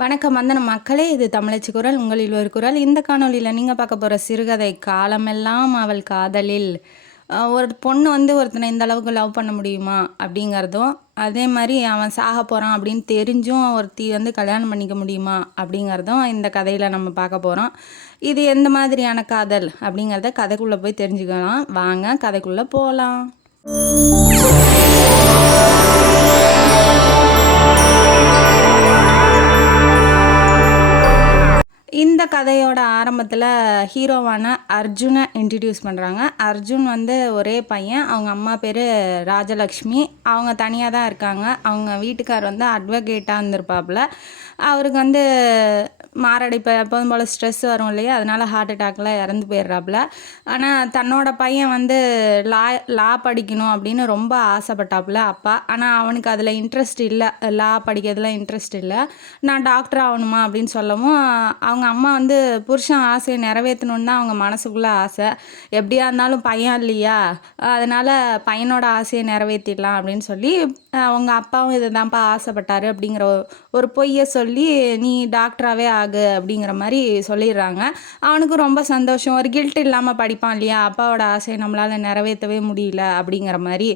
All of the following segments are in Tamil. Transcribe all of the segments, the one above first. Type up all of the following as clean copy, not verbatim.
வணக்கம் வந்தனம் மக்களே, இது தமிழச்சி குரல், உங்களில் ஒரு குரல். இந்த காணொளியில் நீங்கள் பார்க்க போகிற சிறுகதை காலமெல்லாம் அவள் காதலில். ஒரு பொண்ணு ஒருத்தனை இந்த அளவுக்கு லவ் பண்ண முடியுமா அப்படிங்கிறதும், அதே மாதிரி அவன் சாக போகிறான் அப்படின்னு தெரிஞ்சும் ஒருத்தி கல்யாணம் பண்ணிக்க முடியுமா அப்படிங்கிறதும் இந்த கதையில் நம்ம பார்க்க போகிறோம். இது எந்த மாதிரியான காதல் அப்படிங்கிறத கதைக்குள்ளே போய் தெரிஞ்சுக்கலாம். வாங்க கதைக்குள்ளே போகலாம். இந்த கதையோட ஆரம்பத்தில் ஹீரோவான அர்ஜுனை இன்ட்ரடியூஸ் பண்ணுறாங்க. அர்ஜுன் ஒரே பையன். அவங்க அம்மா பேர் ராஜலக்ஷ்மி. அவங்க தனியாக தான் இருக்காங்க. அவங்க வீட்டுக்கார் அட்வொகேட்டாக இருந்திருப்பாப்புல. அவருக்கு மாரடைப்பு எப்போதும் போல் ஸ்ட்ரெஸ் வரும் இல்லையா, அதனால் ஹார்ட் அட்டாக்கில் இறந்து போயிடுறாப்புல. ஆனால் தன்னோட பையன் லா படிக்கணும் அப்படின்னு ரொம்ப ஆசைப்பட்டாப்புல அப்பா. ஆனால் அவனுக்கு அதில் இன்ட்ரெஸ்ட் இல்லை, லா படிக்கிறதுல இன்ட்ரெஸ்ட் இல்லை. நான் டாக்டர் ஆகணுமா அப்படின்னு சொல்லவும் அவங்க அம்மா புருஷன் ஆசையை நிறைவேற்றணுன்னு தான் அவங்க மனசுக்குள்ளே ஆசை. எப்படியா இருந்தாலும் பையன் இல்லையா, அதனால் பையனோட ஆசையை நிறைவேற்றிடலாம் அப்படின்னு சொல்லி அவங்க அப்பாவும் இதை தான்ப்பா ஆசைப்பட்டாரு அப்படிங்கிற ஒரு பொய்யை சொல்லி நீ டாக்டராகவே ஆகு அப்படிங்கிற மாதிரி சொல்லிடுறாங்க. அவனுக்கு ரொம்ப சந்தோஷம். ஒரு கில்ட் இல்லாமல் படிப்பான் இல்லையா, அப்பாவோட ஆசையை நம்மளால் நிறைவேற்றவே முடியல அப்படிங்கிற மாதிரி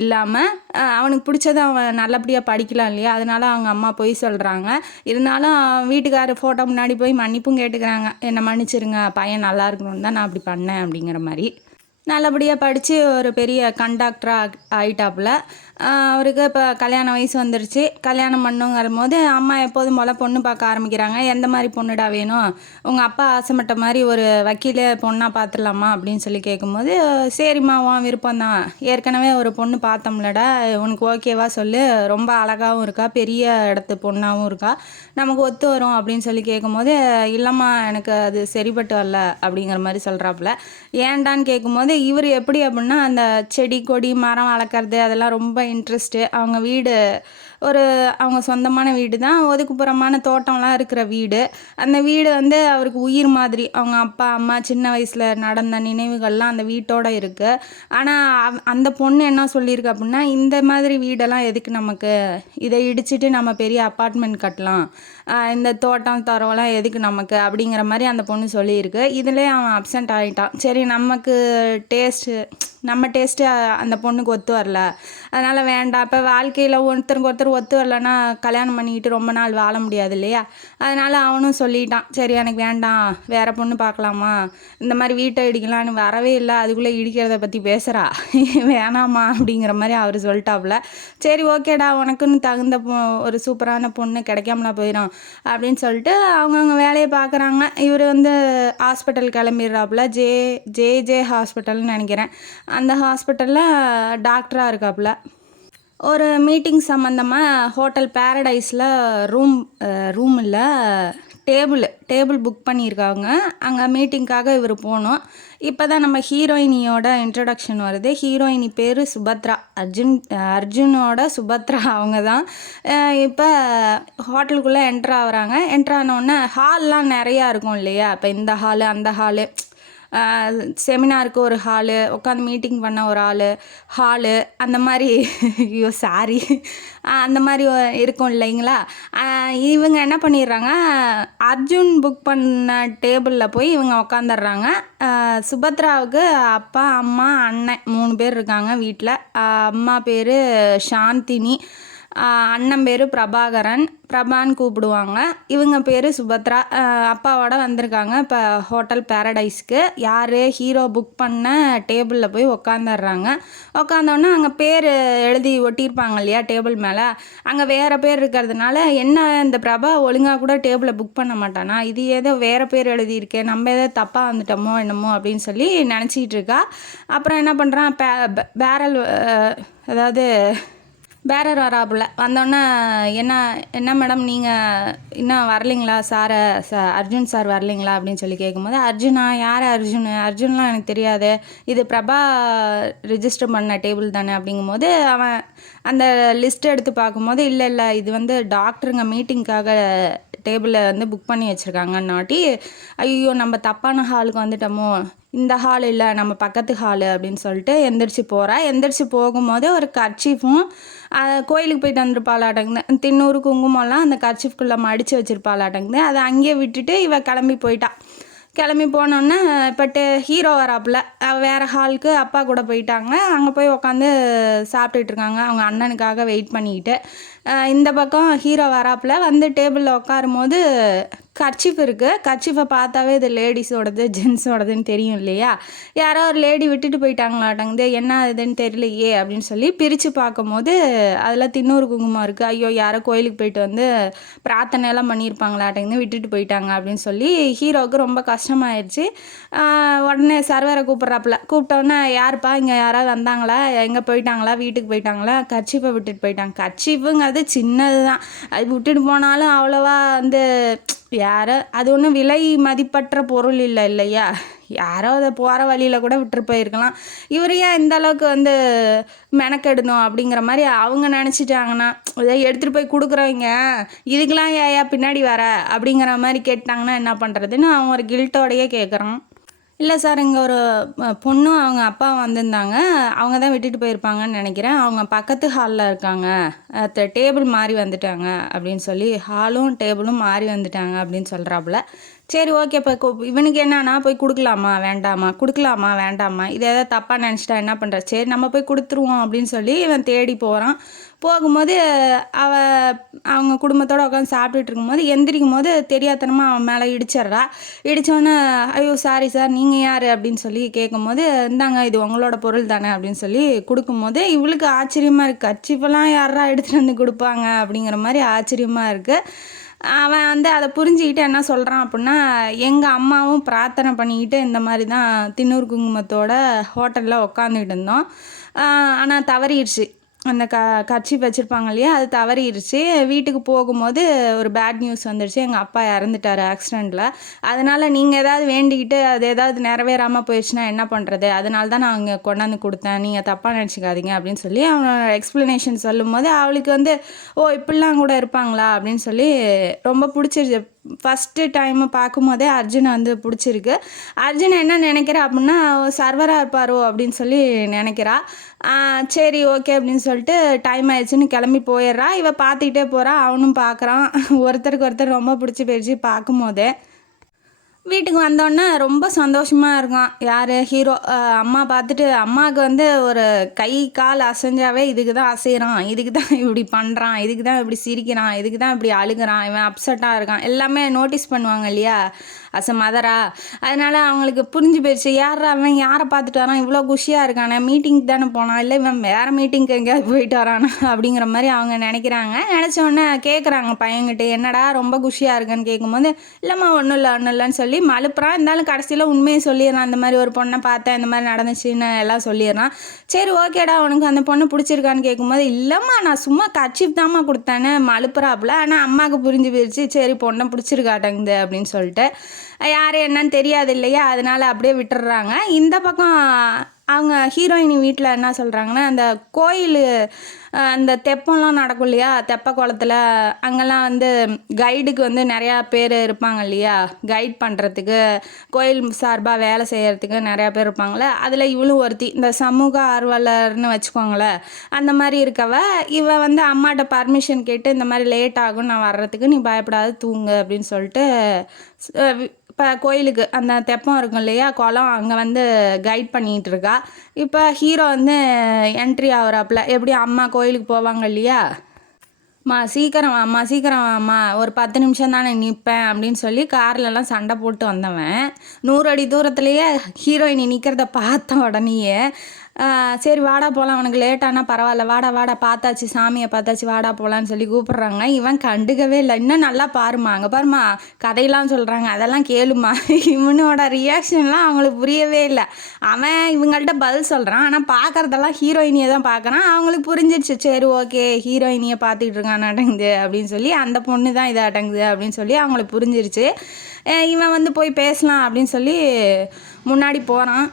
இல்லாமல் அவனுக்கு பிடிச்சதை அவன் நல்லபடியாக படிக்கலாம் இல்லையா, அதனால அவங்க அம்மா பொய் சொல்கிறாங்க. இருந்தாலும் வீட்டுக்காரர் ஃபோட்டோ முன்னாடி போய் மன்னிப்பும் கேட்டுக்கிறாங்க. என்னை மன்னிச்சிருங்க, பையன் நல்லா இருக்கணும்னு தான் நான் அப்படி பண்ணேன் அப்படிங்கிற மாதிரி. நல்லபடியாக படித்து ஒரு பெரிய கண்டக்டராக ஆகிட்டாப்புல. அவருக்கு இப்போ கல்யாண வயசு வந்துருச்சு. கல்யாணம் பண்ணுங்கிற போது அம்மா எப்போதும் போல் பொண்ணு பார்க்க ஆரம்பிக்கிறாங்க. எந்த மாதிரி பொண்ணுடா வேணும், உங்கள் அப்பா ஆசைப்பட்ட மாதிரி ஒரு வக்கீலே பொண்ணாக பார்த்துடலாமா அப்படின்னு சொல்லி கேட்கும்போது, சரிம்மா உன் விருப்பம் தான், ஏற்கனவே ஒரு பொண்ணு பார்த்தோம்லடா, உனக்கு ஓகேவா சொல்லு, ரொம்ப அழகாகவும் இருக்கா, பெரிய இடத்து பொண்ணாகவும் இருக்கா, நமக்கு ஒத்து வரும் அப்படின்னு சொல்லி கேட்கும்போது, இல்லைம்மா எனக்கு அது சரிப்பட்டு வரல அப்படிங்கிற மாதிரி சொல்கிறாப்புல. ஏன்டான்னு கேட்கும்போது, இவர் எப்படி அப்படின்னா அந்த செடி கொடி மரம் வளர்க்குறது அதெல்லாம் ரொம்ப இன்ட்ரெஸ்ட்டு. அவங்க வீடு அவங்க சொந்தமான வீடு தான், ஒதுக்குப்புறமான தோட்டம்லாம் இருக்கிற வீடு. அந்த வீடு அவருக்கு உயிர் மாதிரி. அவங்க அப்பா அம்மா சின்ன வயசில் நடந்த நினைவுகள்லாம் அந்த வீட்டோடு இருக்குது. ஆனால் அந்த பொண்ணு என்ன சொல்லியிருக்கு அப்படின்னா, இந்த மாதிரி வீடெல்லாம் எதுக்கு நமக்கு, இதை இடிச்சிட்டு நம்ம பெரிய அப்பார்ட்மெண்ட் கட்டலாம், இந்த தோட்டம் தரோலாம் எதுக்கு நமக்கு அப்படிங்கிற மாதிரி அந்த பொண்ணு சொல்லியிருக்கு. இதிலே அவன் அப்சென்ட் ஆகிட்டான். சரி நம்ம டேஸ்ட்டு அந்த பொண்ணுக்கு ஒத்து வரல, அதனால் வேண்டாம். இப்போ வாழ்க்கையில் ஒருத்தருக்கு ஒருத்தர் ஒத்து வரலன்னா கல்யாணம் பண்ணிக்கிட்டு ரொம்ப நாள் வாழ முடியாது இல்லையா, அதனால் அவனும் சொல்லிட்டான், சரி எனக்கு வேண்டாம், வேறு பொண்ணு பார்க்கலாமா, இந்த மாதிரி வீட்டை இடிக்கலான்னு வரவே இல்லை, அதுக்குள்ளே இடிக்கிறத பற்றி பேசுகிறா, வேணாமா அப்படிங்கிற மாதிரி அவர் சொல்லிட்டாப்புல. சரி ஓகேடா, உனக்குன்னு தகுந்த ஒரு சூப்பரான பொண்ணு கிடைக்காமலாம் போயிடும் அப்படின்னு சொல்லிட்டு அவங்கவுங்க வேலையை பார்க்குறாங்க. இவர் ஹாஸ்பிட்டல் கிளம்பிடுறாப்புல. ஜே ஹாஸ்பிட்டல்னு நினைக்கிறேன். அந்த ஹாஸ்பிட்டலில் டாக்டராக இருக்காப்புல. ஒரு மீட்டிங் சம்மந்தமாக ஹோட்டல் பேரடைஸில் ரூம் இல்லை, டேபிள் புக் பண்ணியிருக்காங்க. அங்கே மீட்டிங்காக இவர் போகணும். இப்போ தான் நம்ம ஹீரோயினியோட இன்ட்ரடக்ஷன் வருது. ஹீரோயினி பேர் சுபத்ரா. அர்ஜுனோட சுபத்ரா அவங்க தான். இப்போ ஹோட்டலுக்குள்ளே என்ட்ரு ஆகுறாங்க. என்ட்ரு ஆனோடனே ஹால்லாம் நிறையா இருக்கும் இல்லையா, இப்போ இந்த ஹாலு அந்த ஹாலு, செமினாருக்கு ஒரு ஹாலு, உட்காந்து மீட்டிங் பண்ண ஒரு ஹாலு, அந்த மாதிரி அந்த மாதிரி இருக்கும் இல்லைங்களா. இவங்க என்ன பண்ணிடுறாங்க, அர்ஜுன் புக் பண்ண டேபிளில் போய் இவங்க உக்காந்துடுறாங்க. சுபத்ராவுக்கு அப்பா அம்மா அண்ணன் 3 பேர் இருக்காங்க வீட்டில். அம்மா பேர் சாந்தினி, அண்ணன் பேர் பிரபான்னு கூப்பிடுவாங்க. இவங்க பேர் சுபத்ரா. அப்பாவோட வந்திருக்காங்க இப்போ ஹோட்டல் பேரடைஸ்க்கு. யார், ஹீரோ புக் பண்ண டேபிளில் போய் உக்காந்துடுறாங்க. உக்காந்தோன்னே அங்கே பேர் எழுதி ஒட்டியிருப்பாங்க இல்லையா டேபிள் மேலே, அங்கே வேறு பேர் இருக்கிறதுனால என்ன இந்த பிரபா ஒழுங்காக கூட டேபிளை புக் பண்ண மாட்டானா, இது ஏதோ வேறு பேர் எழுதியிருக்கேன், நம்ம ஏதோ தப்பாக வந்துட்டோமோ என்னமோ அப்படின்னு சொல்லி நினச்சிக்கிட்டு இருக்கா. அப்புறம் என்ன பண்ணுறான், பேரர் வராப்புல. வந்தோடனே என்ன மேடம் நீங்கள் இன்னும் வரலைங்களா, அர்ஜுன் சார் வரலைங்களா அப்படின்னு சொல்லி கேட்கும்போது, அர்ஜுனா, யார் அர்ஜுன்லாம் எனக்கு தெரியாது, இது பிரபா ரிஜிஸ்டர் பண்ண டேபிள் தானே அப்படிங்கும்போது, அவன் அந்த லிஸ்ட் எடுத்து பார்க்கும்போது, இல்லை இது டாக்டருங்க மீட்டிங்காக டேபிளில் வந்து புக் பண்ணி வச்சுருக்காங்கன்னாட்டி ஐயோ நம்ம தப்பான ஹாலுக்கு வந்துட்டோமோ, இந்த ஹால் இல்லை நம்ம பக்கத்து ஹாலு அப்படின்னு சொல்லிட்டு எந்திரிச்சு போகிறா. எந்திரிச்சு போகும்போது ஒரு கர்ச்சீஃபும் கோயிலுக்கு போயிட்டு வந்துருப்பாளாட்டங்குது, தின்னூறு குங்குமம்லாம் அந்த கர்ச்சீஃப்குள்ளே மடித்து வச்சுருப்பாளாட்டங்குது. அதை அங்கேயே விட்டுட்டு இவ கிளம்பி போயிட்டா. கிளம்பி போனோன்னே இப்போ ஹீரோ வராப்புல வேறு ஹாலுக்கு அப்பா கூட போயிட்டாங்க. அங்கே போய் உட்காந்து சாப்பிட்டுட்டு இருக்காங்க அவங்க அண்ணனுக்காக வெயிட் பண்ணிக்கிட்டு. இந்த பக்கம் ஹீரோ வராப்புல வந்து டேபிளில் உட்காரும் போது கர்ச்சீஃப் இருக்குது. கர்ச்சீஃபை பார்த்தாவே இது லேடிஸோடது ஜென்ஸோடதுன்னு தெரியும் இல்லையா. யாரோ ஒரு லேடி விட்டுட்டு போயிட்டாங்களாட்டங்குது, என்ன இதுன்னு தெரியலையே அப்படின்னு சொல்லி பிரித்து பார்க்கும்போது அதில் தின்னூறு குங்குமம் இருக்குது. ஐயோ யாரோ கோயிலுக்கு போயிட்டு வந்து பிரார்த்தனையெல்லாம் பண்ணியிருப்பாங்களாட்டங்குது, விட்டுட்டு போயிட்டாங்க அப்படின்னு சொல்லி ஹீரோவுக்கு ரொம்ப கஷ்டமாயிடுச்சு. உடனே சர்வரை கூப்பிட்டோன்னே யாருப்பா இங்கே யாராவது வந்தாங்களா, எங்கே போயிட்டாங்களா, வீட்டுக்கு போயிட்டாங்களா, கர்ச்சீஃபை விட்டுட்டு போயிட்டாங்க. கர்ச்சீஃபுங்கிறது சின்னது தான், அது விட்டுட்டு போனாலும் அவ்வளோவா வந்து யாரோ அது ஒன்றும் விலை மதிப்பற்ற பொருள் இல்லை இல்லையா. யாரோ அதை போகிற வழியில் கூட விட்டுட்டு போயிருக்கலாம். இவர் ஏன் இந்த அளவுக்கு வந்து மெனக்கெடணும் அப்படிங்கிற மாதிரி அவங்க நினச்சிட்டாங்கன்னா, இதை எடுத்துகிட்டு போய் கொடுக்குறவங்க இதுக்கெலாம் ஏயா பின்னாடி வர அப்படிங்கிற மாதிரி கேட்டாங்கன்னா என்ன பண்ணுறதுன்னு அவன் ஒரு கில்ட்டோடையே கேட்குறான். இல்லை சார், இங்கே ஒரு பொண்ணும் அவங்க அப்பா வந்திருந்தாங்க, அவங்க தான் விட்டுட்டு போயிருப்பாங்கன்னு நினைக்கிறேன், அவங்க பக்கத்து ஹாலில் இருக்காங்க, டேபிள் மாறி வந்துட்டாங்க அப்படின்னு சொல்லி ஹாலும் டேபிளும் மாறி வந்துட்டாங்க அப்படின்னு சொல்கிறாப்புல. சரி ஓகே, இப்போ இவனுக்கு என்னன்னா போய் கொடுக்கலாமா வேண்டாமா, கொடுக்கலாமா வேண்டாமா, இதை எதாவது தப்பாக நினச்சிட்டா என்ன பண்ணுற, சரி நம்ம போய் கொடுத்துருவோம் அப்படின்னு சொல்லி இவன் தேடி போகிறான். போகும்போது அவங்க குடும்பத்தோடு உட்காந்து சாப்பிட்டுட்டு இருக்கும்போது எந்திரிக்கும் போது தெரியாதனமாக அவன் மேலே இடிச்சிட்றா. இடித்தோன்னே ஐயோ சாரி சார் நீங்கள் யார் அப்படின்னு சொல்லி கேட்கும்போது, இந்தாங்க இது உங்களோட பொருள் தானே அப்படின்னு சொல்லி கொடுக்கும்போது இவளுக்கு ஆச்சரியமாக இருக்குது. கர்ச்சீஃபெல்லாம் யாரா எடுத்துகிட்டு வந்து கொடுப்பாங்க அப்படிங்கிற மாதிரி ஆச்சரியமாக இருக்குது. அவன் வந்து அதை புரிஞ்சுக்கிட்டு என்ன சொல்கிறான் அப்படின்னா, எங்கள் அம்மாவும் பிரார்த்தனை பண்ணிக்கிட்டு இந்த மாதிரி தான் தின்னூறு குங்குமத்தோட ஹோட்டலில் உட்காந்துக்கிட்டு இருந்தோம், ஆனால் தவறிடுச்சு, அந்த கர்ச்சீஃப் வச்சுருப்பாங்க இல்லையா அது தவறிடுச்சு. வீட்டுக்கு போகும்போது ஒரு பேட் நியூஸ் வந்துடுச்சு, எங்கள் அப்பா இறந்துட்டார் ஆக்சிடெண்ட்டில். அதனால் நீங்கள் ஏதாவது வேண்டிக்கிட்டு அது ஏதாவது நிறைவேறாமல் போயிடுச்சுன்னா என்ன பண்ணுறது, அதனால தான் நான் அங்கே கொண்டாந்து கொடுத்தேன், நீங்கள் தப்பாக நினச்சிக்காதீங்க அப்படின்னு சொல்லி அவனோட எக்ஸ்ப்ளனேஷன் சொல்லும்போது அவளுக்கு வந்து ஓ இப்படிலாம் கூட இருப்பாங்களா அப்படின்னு சொல்லி ரொம்ப பிடிச்சிருச்சு. ஃபஸ்ட்டு டைமு பார்க்கும்போதே அர்ஜுனை வந்து பிடிச்சிருக்கு. அர்ஜுன் என்ன நினைக்கிறா அப்படின்னா சர்வராக இருப்பாரோ அப்படின்னு சொல்லி நினைக்கிறா. சரி ஓகே அப்படின்னு சொல்லிட்டு டைம் ஆயிடுச்சுன்னு கிளம்பி போயிடுறா. இவ பார்த்துக்கிட்டே போகிறா, அவனும் பார்க்குறான். ஒருத்தருக்கு ஒருத்தர் ரொம்ப பிடிச்சி போயிடுச்சு பார்க்கும்போதே. வீட்டுக்கு வந்தோடனே ரொம்ப சந்தோஷமாக இருக்கான் யார் ஹீரோ. அம்மா பார்த்துட்டு அம்மாவுக்கு வந்து ஒரு கை கால் அசைஞ்சாவே இதுக்கு தான் அசைகிறான், இதுக்கு தான் இப்படி பண்ணுறான், இதுக்கு தான் இப்படி சிரிக்கிறான், இதுக்கு தான் இப்படி அழுகிறான், இவன் அப்செட்டாக இருக்கான், எல்லாமே நோட்டீஸ் பண்ணுவாங்க இல்லையா அஸ் அ மதரா. அதனால் அவங்களுக்கு புரிஞ்சு போயிடுச்சு, யார் அவன் யாரை பார்த்துட்டு வரான் இவ்வளோ குஷியாக இருக்கானே, மீட்டிங்க்கு தானே போனான், இல்லை இவன் வேறு மீட்டிங்க்கு எங்கேயாவது போயிட்டு வரானா அப்படிங்கிற மாதிரி அவங்க நினைக்கிறாங்க. நினச்சோடனே கேட்குறாங்க பையன்கிட்ட, என்னடா ரொம்ப குஷியாக இருக்கான்னு கேட்கும்போது, இல்லைம்மா ஒன்றும் இல்லைன்னு சொல்லி மழுப்புறான். இருந்தாலும் கடைசியில் உண்மையை சொல்லிடுறான், இந்த மாதிரி ஒரு பொண்ணை பார்த்தேன், இந்த மாதிரி நடந்துச்சுன்னு எல்லாம் சொல்லிடுறான். சரி ஓகேடா உனக்கு அந்த பொண்ணு பிடிச்சிருக்கான்னு கேட்கும்போது, இல்லைம்மா நான் சும்மா கர்ச்சீஃப் தாம்மா கொடுத்தேன்னு மழுப்புறாப்புல. ஆனால் அம்மாவுக்கு புரிஞ்சு போயிடுச்சு, சரி பொண்ணை பிடிச்சிருக்காட்டங்குது அப்படின்னு சொல்லிட்டு. யார் என்னன்னு தெரியாது இல்லையா, அதனால் அப்படியே விட்டுடுறாங்க. இந்த பக்கம் அவங்க ஹீரோயினி வீட்டில் என்ன சொல்கிறாங்கன்னா, அந்த கோயில் அந்த தெப்பம்லாம் நடக்கும் இல்லையா, தெப்ப குளத்தில் அங்கெல்லாம் வந்து கைடுக்கு வந்து நிறையா பேர் இருப்பாங்க இல்லையா, கைட் பண்ணுறதுக்கு கோயில் சார்பாக வேலை செய்கிறதுக்கு நிறையா பேர் இருப்பாங்களே, அதில் இவளும் ஒருத்தி, இந்த சமூக ஆர்வலர்னு வச்சுக்கோங்களேன். அந்த மாதிரி இருக்கவ இவ வந்து அம்மாட்ட பர்மிஷன் கேட்டு இந்த மாதிரி லேட் ஆகும் நான் வர்றதுக்கு, நீ பயப்படாது தூங்கு அப்படின்னு சொல்லிட்டு இப்போ கோயிலுக்கு அந்த தெப்பம் இருக்கும் இல்லையா குளம், அங்கே வந்து கைட் பண்ணிகிட்டு இருக்கா. இப்போ ஹீரோ வந்து என்ட்ரி ஆகுறாப்புல, எப்படி அம்மா கோயிலுக்கு போவாங்க இல்லையா, சீக்கிரம் வாம்மா ஒரு 10 நிமிஷம் தானே நிற்பேன் அப்படின்னு சொல்லி கார்லலாம் சண்டை போட்டு வந்தவன் 100 அடி தூரத்துலேயே ஹீரோயினி நிற்கிறத பார்த்த உடனேயே சரி வாடா போகலாம், அவனுக்கு லேட்டானா பரவாயில்ல, வாடா பார்த்தாச்சு, சாமியை பார்த்தாச்சு, வாடா போகலான்னு சொல்லி கூப்பிட்றாங்க. இவன் கண்டுக்கவே இல்லை, இன்னும் நல்லா பாருமா, அங்கே பாருமா கதையெல்லாம் சொல்கிறாங்க அதெல்லாம் கேளுமா. இவனோட ரியாக்ஷன்லாம் அவங்களுக்கு புரியவே இல்லை. அவன் இவங்கள்ட்ட பதில் சொல்கிறான், ஆனால் பார்க்குறதெல்லாம் ஹீரோயினியை தான் பார்க்குறான். அவங்களுக்கு புரிஞ்சிடுச்சு, சரி ஓகே ஹீரோயினியை பார்த்துக்கிட்டு இருக்கான் அடங்குது அப்படின்னு சொல்லி, அந்த பொண்ணு தான் இதை அடங்குது அப்படின்னு சொல்லி அவங்களுக்கு புரிஞ்சிருச்சு. இவன் வந்து போய் பேசலாம் அப்படின்னு சொல்லி முன்னாடி போகிறான்.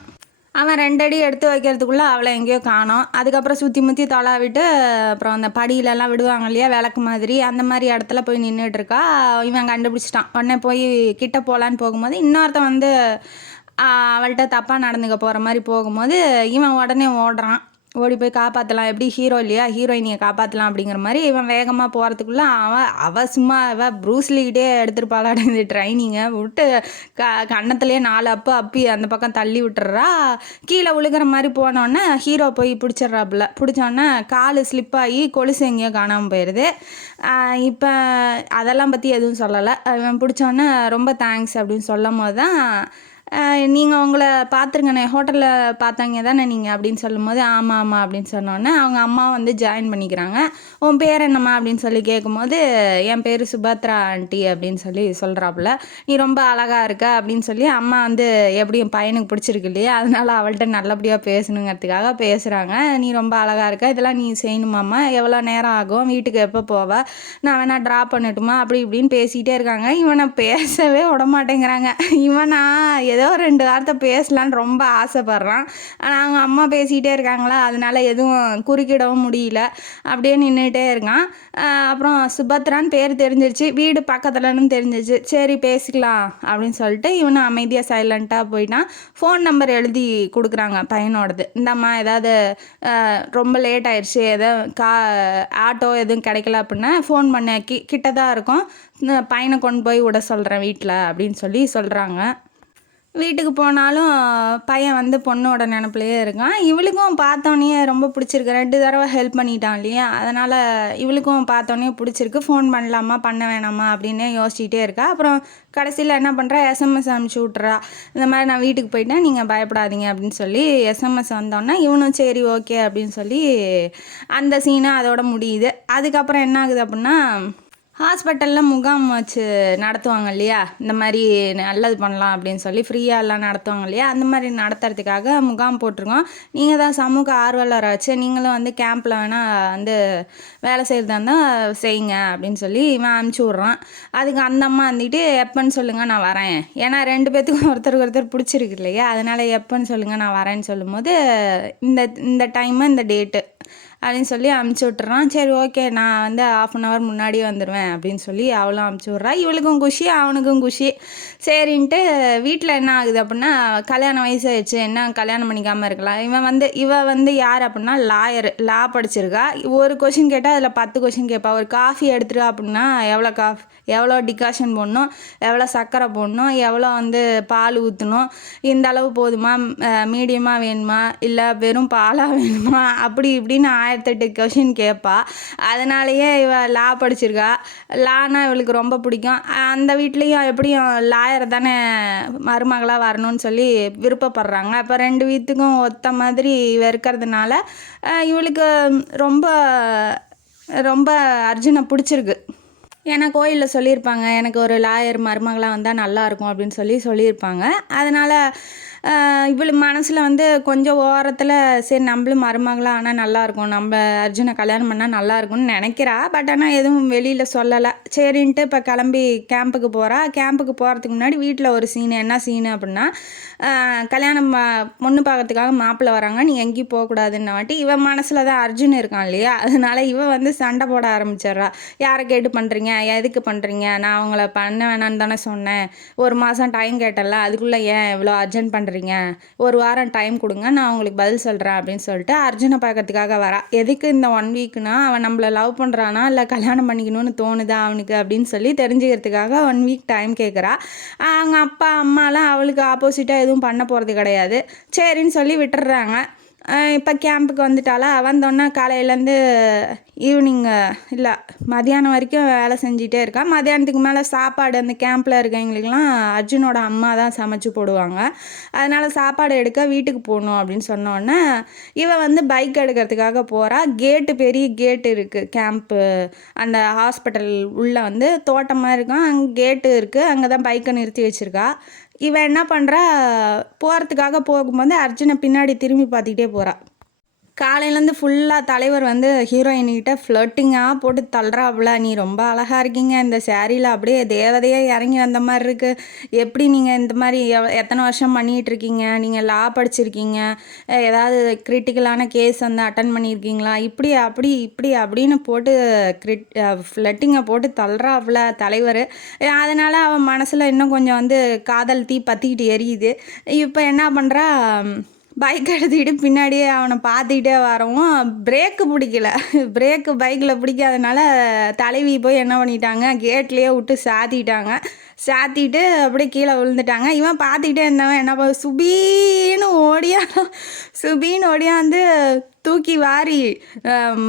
அவன் 2 அடி எடுத்து வைக்கிறதுக்குள்ளே அவளை எங்கேயோ காணோம். அதுக்கப்புறம் சுற்றி முற்றி தொலாவிட்டு அப்புறம் அந்த படியிலலாம் விடுவாங்க இல்லையா விளக்கு மாதிரி, அந்த மாதிரி இடத்துல போய் நின்றுட்டுருக்கா. இவன் கண்டுபிடிச்சிட்டான். உடனே போய் கிட்ட போகலான்னு போகும்போது இன்னொருத்தன் வந்து அவள்கிட்ட தப்பாக நடந்துக்க போகிற மாதிரி போகும்போது இவன் உடனே ஓடுறான். ஓடி போய் காப்பாற்றலாம், எப்படி ஹீரோ இல்லையா, ஹீரோயினியை காப்பாற்றலாம் அப்படிங்கிற மாதிரி இவன் வேகமாக போகிறதுக்குள்ளே அவள் சும்மா ப்ரூஸ்லிக்கிட்டே எடுத்துருப்பாளாட இந்த ட்ரைனிங்கை விட்டு கன்னத்துலேயே 4 அப்பி அந்த பக்கம் தள்ளி விட்டுறா. கீழே விழுகிற மாதிரி போனோடனே ஹீரோ போய் பிடிச்சிட்றாப்புல. பிடிச்சோடனே கால் ஸ்லிப்பாகி கொலுசு எங்கேயோ காணாமல் போயிடுது. இப்போ அதெல்லாம் பற்றி எதுவும் சொல்லலை. இவன் பிடிச்சோன்னே ரொம்ப தேங்க்ஸ் அப்படின்னு சொல்லும் போது தான் நீங்கள் உங்களை பார்த்துருங்கண்ணே, ஹோட்டலில் பார்த்தாங்க தானே நீங்கள் அப்படின்னு சொல்லும்போது ஆமாம் ஆமாம் அப்படின்னு சொன்னோன்னே அவங்க அம்மா வந்து ஜாயின் பண்ணிக்கிறாங்க. உன் பேர் என்னம்மா அப்படின்னு சொல்லி கேட்கும்போது என் பேர் சுபத்ரா ஆண்டி அப்படின்னு சொல்லி சொல்கிறாப்புல. நீ ரொம்ப அழகாக இருக்க அப்படின்னு சொல்லி அம்மா வந்து எப்படி என் பையனுக்கு பிடிச்சிருக்கு இல்லையா, அதனால் அவள்கிட்ட நல்லபடியாக பேசணுங்கிறதுக்காக பேசுகிறாங்க. நீ ரொம்ப அழகாக இருக்க, இதெல்லாம் நீ செய்யணுமாம்மா, எவ்வளோ நேரம் ஆகும், வீட்டுக்கு எப்போ போவ, நான் வேணா ட்ராப் பண்ணட்டுமா அப்படி இப்படின்னு பேசிகிட்டே இருக்காங்க. இவனை பேசவே விடமாட்டேங்கிறாங்க. இவனா ஏதோ 2 வார்த்தை பேசலான்னு ரொம்ப ஆசைப்பட்றான். ஆனால் அவங்க அம்மா பேசிக்கிட்டே இருக்காங்களா, அதனால எதுவும் குறுக்கிடவும் முடியல. அப்படியே நின்றுட்டே இருக்கான். அப்புறம் சுபத்ரான்னு பேர் தெரிஞ்சிருச்சு, வீடு பக்கத்துலன்னு தெரிஞ்சிச்சு. சரி பேசிக்கலாம் அப்படின்னு சொல்லிட்டு இவனும் அமைதியாக சைலண்ட்டாக போயிட்டான். ஃபோன் நம்பர் எழுதி கொடுக்குறாங்க பையனோடது. இந்தம்மா ஏதாவது ரொம்ப லேட் ஆயிடுச்சு, ஏதோ ஆட்டோ எதுவும் கிடைக்கல அப்படின்னா ஃபோன் பண்ண கிட்ட தான் இருக்கும், பையனை கொண்டு போய் விட சொல்கிறேன் வீட்டில் அப்படின்னு சொல்லி சொல்கிறாங்க. வீட்டுக்கு போனாலும் பையன் வந்து பொண்ணோட நினப்புலையே இருக்கான். இவளுக்கும் பார்த்தோன்னே ரொம்ப பிடிச்சிருக்கு. 2 தடவை ஹெல்ப் பண்ணிட்டான் இல்லையா, அதனால் இவளுக்கும் பார்த்தோன்னே பிடிச்சிருக்கு. ஃபோன் பண்ணலாமா பண்ண வேணாமா அப்படின்னு யோசிச்சுட்டே இருக்கா. அப்புறம் கடைசியில் என்ன பண்ணுறா, எஸ்எம்எஸ் அனுப்பிச்சி விட்றா. இந்த மாதிரி நான் வீட்டுக்கு போயிட்டேன், நீங்கள் பயப்படாதீங்க அப்படின்னு சொல்லி எஸ்எம்எஸ் வந்தோன்னே இவனும் சரி ஓகே அப்படின்னு சொல்லி அந்த சீனை அதோட முடியுது. அதுக்கப்புறம் என்ன ஆகுது அப்படின்னா, ஹாஸ்பிட்டலில் முகாம் வச்சு நடத்துவாங்க இல்லையா, இந்த மாதிரி நல்லது பண்ணலாம் அப்படின்னு சொல்லி ஃப்ரீயாக எல்லாம் நடத்துவாங்க இல்லையா, அந்த மாதிரி நடத்துறதுக்காக முகாம் போட்டிருக்கோம். நீங்கள் தான் சமூக ஆர்வலராச்சு, நீங்களும் வந்து கேம்பில் வேணால் வந்து வேலை செய்கிறதா இருந்தால் செய்யுங்க அப்படின்னு சொல்லி இவன் அனுப்பிச்சி விட்றான். அதுக்கு அந்த அம்மா வந்துட்டு எப்போன்னு சொல்லுங்கள் நான் வரேன், ஏன்னா 2 பேர்த்துக்கும் ஒருத்தர் பிடிச்சிருக்கு இல்லையா, அதனால் எப்போன்னு சொல்லுங்கள் நான் வரேன்னு சொல்லும்போது இந்த டைமு இந்த டேட்டு அப்படின்னு சொல்லி அமுச்சு விட்டுறான். சரி ஓகே நான் வந்து 1/2 hour முன்னாடியே வந்துடுவேன் அப்படின்னு சொல்லி அவளும் அமுச்சு விட்றா. இவளுக்கும் குஷி அவனுக்கும் குஷி. சரின்ட்டு வீட்டில் என்ன ஆகுது அப்படின்னா, கல்யாணம் வயசாகிடுச்சு, என்ன கல்யாணம் பண்ணிக்காமல் இருக்கலாம். இவ வந்து யார் அப்படின்னா லாயர், லா படிச்சிருக்கா. ஒரு கொஷின் கேட்டால் அதில் 10 கொஷின் கேட்பா. ஒரு காஃபி எடுத்துரு அப்படின்னா எவ்வளோ டிகாஷன் போடணும், எவ்வளோ சர்க்கரை போடணும், எவ்வளோ வந்து பால் ஊற்றணும், இந்த அளவு போதுமா, மீடியமாக வேணுமா இல்லை வெறும் பாலாக வேணுமா, அப்படி இப்படின்னு 1008 கொஷின் கேட்பா. அதனாலேயே இவ லா படிச்சிருக்கா. லானா இவளுக்கு ரொம்ப பிடிக்கும். அந்த வீட்லேயும் எப்படியும் லாயர் தானே மருமகளாக வரணும்னு சொல்லி விருப்பப்படுறாங்க. அப்போ 2 வீட்டுக்கும் ஒத்த மாதிரி இருக்கிறதுனால இவளுக்கு ரொம்ப ரொம்ப அர்ஜுனை பிடிச்சிருக்கு. ஏன்னா கோயிலில் சொல்லியிருப்பாங்க, எனக்கு ஒரு லாயர் மருமகளாக வந்தால் நல்லாயிருக்கும் அப்படின்னு சொல்லியிருப்பாங்க. அதனால் இவள் மனசில் வந்து கொஞ்சம் ஓரத்தில் சரி நம்மளும் மருமகளாக ஆனால் நல்லாயிருக்கும், நம்ம அர்ஜுனை கல்யாணம் பண்ணால் நல்லாயிருக்கும்னு நினைக்கிறா. பட் ஆனால் எதுவும் வெளியில் சொல்லலை. சரின்ட்டு இப்போ கிளம்பி கேம்புக்கு போகிறா. கேம்புக்கு போகிறதுக்கு முன்னாடி வீட்டில் ஒரு சீனு. என்ன சீனு அப்படின்னா, கல்யாணம் பொண்ணு பார்க்கறதுக்காக மாப்பிள்ளை வராங்க, நீ எங்கேயும் போகக்கூடாதுன்னு வாட்டி இவன் மனசில் தான் அர்ஜுன் இருக்கான் இல்லையா, அதனால் இவன் வந்து சண்டை போட ஆரம்பிச்சிட்றா. யாரை கேட்டு பண்ணுறீங்க, எதுக்கு பண்ணுறீங்க, நான் அவங்கள பண்ண வேணான்னு தானே சொன்னேன், 1 மாதம் டைம் கேட்டல, அதுக்குள்ளே ஏன் இவ்வளோ அர்ஜென்ட் பண்ணுறீங்க, 1 வாரம் டைம் கொடுங்க, நான் உங்களுக்கு பதில் சொல்கிறேன் அப்படின்னு சொல்லிட்டு அர்ஜுனை பார்க்கறதுக்காக வரா. எதுக்கு இந்த 1 வீக்னா, அவன் நம்மளை லவ் பண்ணுறானா இல்லை கல்யாணம் பண்ணிக்கணும்னு தோணுதா அவனுக்கு அப்படின்னு சொல்லி தெரிஞ்சுக்கிறதுக்காக 1 வீக் டைம் கேட்குறா. அவங்க அப்பா அம்மாலாம் அவளுக்கு ஆப்போசிட்டாக எதுவும் பண்ண போகிறது கிடையாது. சரின்னு சொல்லி விட்டுடுறாங்க. இப்போ கேம்புக்கு வந்துட்டாளா, வந்தோன்னே காலையிலேருந்து ஈவினிங் இல்லை மதியானம் வரைக்கும் வேலை செஞ்சிகிட்டே இருக்கான். மதியானத்துக்கு மேலே சாப்பாடு அந்த கேம்பில் இருக்கவங்களுக்கெல்லாம் அர்ஜுனோட அம்மா தான் சமைச்சு போடுவாங்க. அதனால் சாப்பாடு எடுக்க வீட்டுக்கு போகணும் அப்படின்னு சொன்னோடனே இவன் வந்து பைக் எடுக்கிறதுக்காக போகிறா. பெரிய கேட்டு இருக்குது கேம்ப்பு, அந்த ஹாஸ்பிட்டல் உள்ளே வந்து தோட்டமாக இருக்கும், அங்கே கேட்டு இருக்குது, அங்கே தான் பைக்கை நிறுத்தி வச்சுருக்கா. இவன் என்ன பண்ணுறா, போகிறதுக்காக போகும்போது அர்ஜுனை பின்னாடி திரும்பி பார்த்துக்கிட்டே போகிறா. காலையிலேருந்து ஃபுல்லாக தலைவர் வந்து ஹீரோயின்கிட்ட ஃப்ளர்ட்டிங்காக போட்டு தள்ளுறாப்புல, நீ ரொம்ப அழகாக இருக்கீங்க, இந்த சேரீயில் அப்படியே தேவதையாக இறங்கி வந்த மாதிரி இருக்குது, எப்படி நீங்கள் இந்த மாதிரி எத்தனை வருஷம் பண்ணிகிட்ருக்கீங்க, நீங்கள் லா படிச்சிருக்கீங்க, ஏதாவது கிரிட்டிக்கலான கேஸ் வந்து அட்டன் பண்ணியிருக்கீங்களா, இப்படி அப்படி இப்படி அப்படின்னு போட்டு ஃப்ளட்டிங்கை போட்டு தள்ளுறாப்புல தலைவர். அதனால் அவன் மனசில் இன்னும் கொஞ்சம் வந்து காதல் தீ பற்றிக்கிட்டு எரியுது. இப்போ என்ன பண்ணுறா, பைக் எடுத்துக்கிட்டு பின்னாடியே அவனை பார்த்துக்கிட்டே வரவும் பிரேக்கு பிடிக்கல. பிரேக்கு பைக்கில் பிடிக்காதனால தலைவி போய் என்ன பண்ணிட்டாங்க, கேட்லேயே விட்டு சாத்திட்டாங்க. சாத்திட்டு அப்படியே கீழே விழுந்துட்டாங்க. இவன் பார்த்துக்கிட்டே இருந்தவன் என்ன சுபின்னு ஓடியாந்து தூக்கி வாரி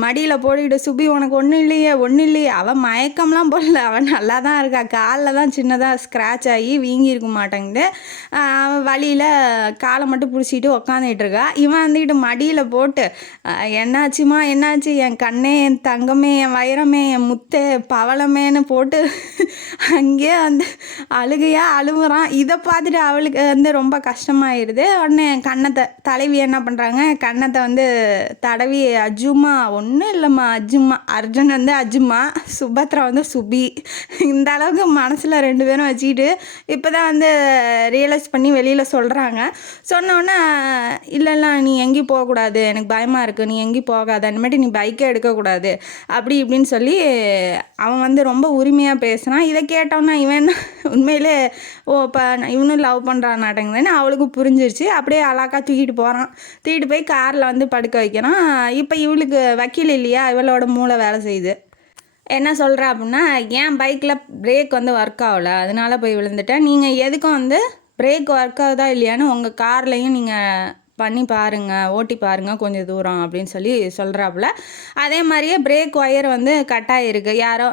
மடியில் போட்டுக்கிட்டு, சுபி உனக்கு ஒன்றும் இல்லையே ஒன்றும் இல்லையே. அவன் மயக்கம்லாம் போடல, அவன் நல்லா தான் இருக்கா, காலில் தான் சின்னதாக ஸ்க்ராட்ச் ஆகி வீங்கி இருக்க மாட்டேங்குது. அவன் வழியில் காலை மட்டும் பிடிச்சிட்டு உக்காந்துட்டு இருக்கா. இவன் வந்துக்கிட்டு மடியில் போட்டு, என்னாச்சுமா என்னாச்சு, என் கண்ணே என் தங்கமே என் வைரமே என் முத்தே பவளமேன்னு போட்டு அங்கேயே வந்து அழுகையாக அழுகுறான். இதை பார்த்துட்டு அவளுக்கு வந்து ரொம்ப கஷ்டமாயிடுது. உடனே தலைவி என்ன பண்ணுறாங்க, கன்னத்தை வந்து தடவி, அஜுமா ஒன்றும் இல்லைம்மா அஜுமா, அர்ஜுன் வந்து அஜுமா, சுபத்ரா வந்து சுபி, இந்த அளவுக்கு மனசில் 2 பேரும் வச்சுக்கிட்டு இப்போ தான் வந்து ரியலைஸ் பண்ணி வெளியில் சொல்கிறாங்க. சொன்னோன்னே இல்லை நீ எங்கேயும் போகக்கூடாது, எனக்கு பயமாக இருக்குது, நீ எங்கேயும் போகாத, இனிமேட்டு நீ பைக்கே எடுக்கக்கூடாது அப்படி இப்படின்னு சொல்லி அவன் வந்து ரொம்ப உரிமையாக பேசுகிறான். இதை கேட்டோன்னா இவன் உண்மையிலே இப்போ இவனும் லவ் பண்ணுறான் நாட்டங்குதுன்னு அவளுக்கு புரிஞ்சிருச்சு. அப்படியே அழகாக தூக்கிட்டு போகிறான். தூக்கிட்டு போய் காரில் வந்து படுக்க வைக்கிறான். இப்போ இவளுக்கு வக்கீல் இல்லையா, இவளோட மூளை வேலை செய்யுது. என்ன சொல்கிறா அப்படின்னா, ஏன் பைக்கில் பிரேக் வந்து ஒர்க் ஆகலை, அதனால போய் விழுந்துட்டேன், நீங்கள் எதுக்கும் வந்து பிரேக் ஒர்க் ஆகுதா இல்லையான்னு உங்கள் கார்லேயும் நீங்கள் பண்ணி பாருங்கள், ஓட்டி பாருங்கள் கொஞ்சம் தூரம் அப்படின்னு சொல்லி சொல்கிறாப்புல. அதே மாதிரியே பிரேக் ஒயர் வந்து கட்டாயிருக்கு. யாரோ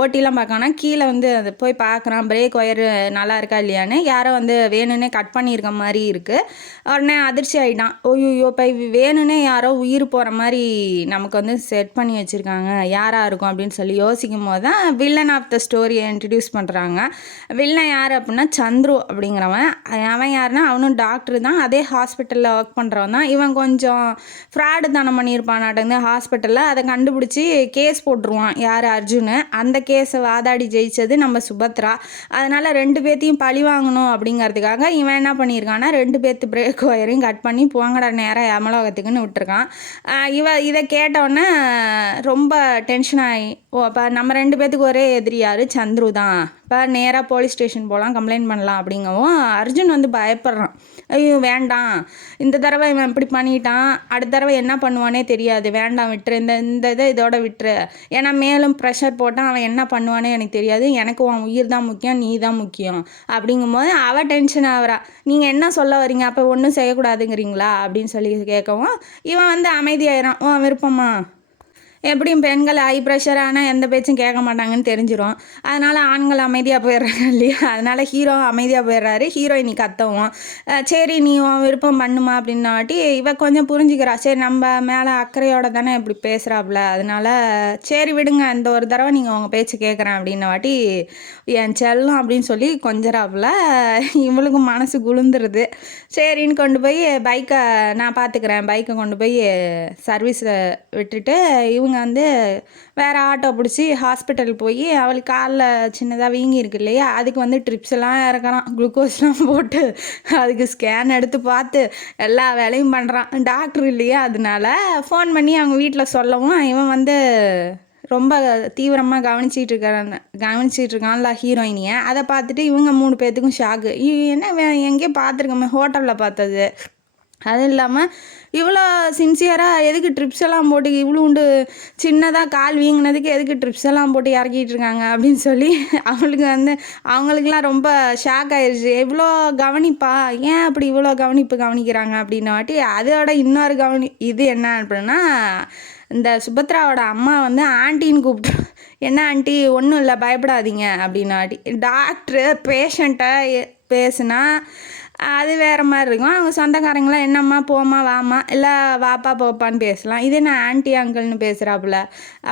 ஓட்டிலாம் பார்க்கணுன்னா கீழே வந்து அது போய் பார்க்குறான், பிரேக் ஒயர் நல்லா இருக்கா இல்லையான்னு. யாரோ வந்து வேணும்னே கட் பண்ணியிருக்க மாதிரி இருக்குது. உடனே அதிர்ச்சி ஆகிட்டான். ஓய்யோ இப்போ வேணும்னே யாரோ உயிர் போகிற மாதிரி நமக்கு வந்து செட் பண்ணி வச்சுருக்காங்க, யாராக இருக்கும் அப்படின்னு சொல்லி யோசிக்கும் போது தான் வில்லன் ஆஃப் த ஸ்டோரியை இன்ட்ரடியூஸ் பண்ணுறாங்க. வில்லன் யார் அப்படின்னா சந்துரு அப்படிங்கிறவன். அவன் யாருன்னா அவனும் டாக்டர் தான், அதே ஹாஸ்பிட்டலில் ஒர்க் பண்ணுறவன் தான். இவன் கொஞ்சம் ஃப்ராடு தானம் பண்ணியிருப்பானாட்டங்க ஹாஸ்பிட்டலில். அதை கண்டுபிடிச்சி கேஸ் போட்டுருவான் யார், அர்ஜுனு. அந்த கேஸை வாதாடி ஜெயித்தது நம்ம சுபத்ரா. அதனால் 2 பேர்த்தையும் பழி வாங்கணும் அப்படிங்கிறதுக்காக இவன் என்ன பண்ணியிருக்கான்னா 2 பேர்த்து பிரேக் ஒயரையும் கட் பண்ணி போங்கடா நேராக அமலோகத்துக்குன்னு விட்டுருக்கான். இதை கேட்டவுடனே ரொம்ப டென்ஷன் ஆகி, அப்போ நம்ம 2 பேர்த்துக்கு ஒரே எதிரி யார், சந்துரு தான், இப்போ நேராக போலீஸ் ஸ்டேஷன் போகலாம், கம்ப்ளைண்ட் பண்ணலாம் அப்படிங்கவும் அர்ஜுன் வந்து பயப்படுறான். ஐயோ வேண்டாம், இந்த தடவை இவன் இப்படி பண்ணிட்டான், அடுத்த தடவை என்ன பண்ணுவானே தெரியாது, வேண்டாம் விட்டுரு, இந்த இதோட விட்டுரு, ஏன்னா மேலும் ப்ரெஷர் போட்டால் அவன் என்ன பண்ணுவானே எனக்கு தெரியாது, எனக்கு உன் உயிர் தான் முக்கியம், நீ தான் முக்கியம் அப்படிங்கும்போது அவள் டென்ஷன் ஆகிறா. நீங்கள் என்ன சொல்ல வரீங்க, அப்போ ஒன்றும் செய்யக்கூடாதுங்கிறீங்களா அப்படின்னு சொல்லி கேட்கவும் இவன் வந்து அமைதியாயிரான். உன் விருப்பமா, எப்படியும் பெண்கள் ஹை ப்ரெஷர் ஆனால் எந்த பேச்சும் கேட்க மாட்டாங்கன்னு தெரிஞ்சிடும். அதனால் ஆண்கள் அமைதியாக போயிடுறாங்க இல்லையா, அதனால் ஹீரோ அமைதியாக போயிடுறாரு. ஹீரோயினி கத்தவும், சரி நீ உன் விருப்பம் பண்ணுமா அப்படின்னாட்டி இவ கொஞ்சம் புரிஞ்சுக்கிறா. சரி நம்ம மேலே அக்கறையோட தானே இப்படி பேசுகிறாப்புல, அதனால் சரி விடுங்க, இந்த ஒரு தடவை நீங்கள் உங்கள் பேச்சு கேட்குறேன் அப்படின்ன வாட்டி என் செல்லம் அப்படின்னு சொல்லி கொஞ்சறாப்புல. இவளுக்கு மனசு குளிந்துருது. சரின்னு கொண்டு போய் பைக்கை நான் பார்த்துக்கிறேன், பைக்கை கொண்டு போய் சர்வீஸில் விட்டுட்டு இவங்க வந்து வேறு ஆட்டோ பிடிச்சி ஹாஸ்பிட்டல் போய் அவளுக்கு காலில் சின்னதாக வீங்கி இருக்கு இல்லையா, அதுக்கு வந்து ட்ரிப்ஸ் எல்லாம் இறக்குறான், குளுக்கோஸ்லாம் போட்டு அதுக்கு ஸ்கேன் எடுத்து பார்த்து எல்லா வேலையும் பண்ணுறான். டாக்டர் இல்லையா, அதனால ஃபோன் பண்ணி அவங்க வீட்டில் சொல்லவும் இவன் வந்து ரொம்ப தீவிரமாக கவனிச்சிட்டு இருக்கான்ல ஹீரோயினியை. அதை பார்த்துட்டு இவங்க 3 பேர்த்துக்கும் ஷாக்கு. என்ன எங்கேயோ பார்த்துருக்கோமே, ஹோட்டலில் பார்த்தது, அதுவும் இல்லாமல் இவ்வளோ சின்சியராக எதுக்கு ட்ரிப்ஸ் எல்லாம் போட்டு, இவ்வளோண்டு சின்னதாக கால் வீங்கினதுக்கு எதுக்கு ட்ரிப்ஸ் எல்லாம் போட்டு இறக்கிட்டு இருக்காங்க அப்படின்னு சொல்லி அவளுக்கு வந்து அவங்களுக்குலாம் ரொம்ப ஷாக் ஆயிடுச்சு. இவ்வளோ கவனிப்பா, ஏன் அப்படி இவ்வளோ கவனிக்கிறாங்க அப்படின்ன வாட்டி அதோட இன்னொரு இது என்ன அப்படின்னா, இந்த சுபத்ராவோட அம்மா வந்து ஆண்டின்னு கூப்பிட்டு, என்ன ஆண்டி ஒன்றும் இல்லை பயப்படாதீங்க அப்படின்னாட்டி டாக்டரு பேஷண்ட்டை பேசுனா அது வேறு மாதிரி இருக்கும். அவங்க சொந்தக்காரங்களாம் என்னம்மா போம்மா வாம்மா இல்லை வாப்பா போப்பான்னு பேசலாம். இதே நான் ஆன்ட்டி அங்கிள்னு பேசுகிறாப்புல.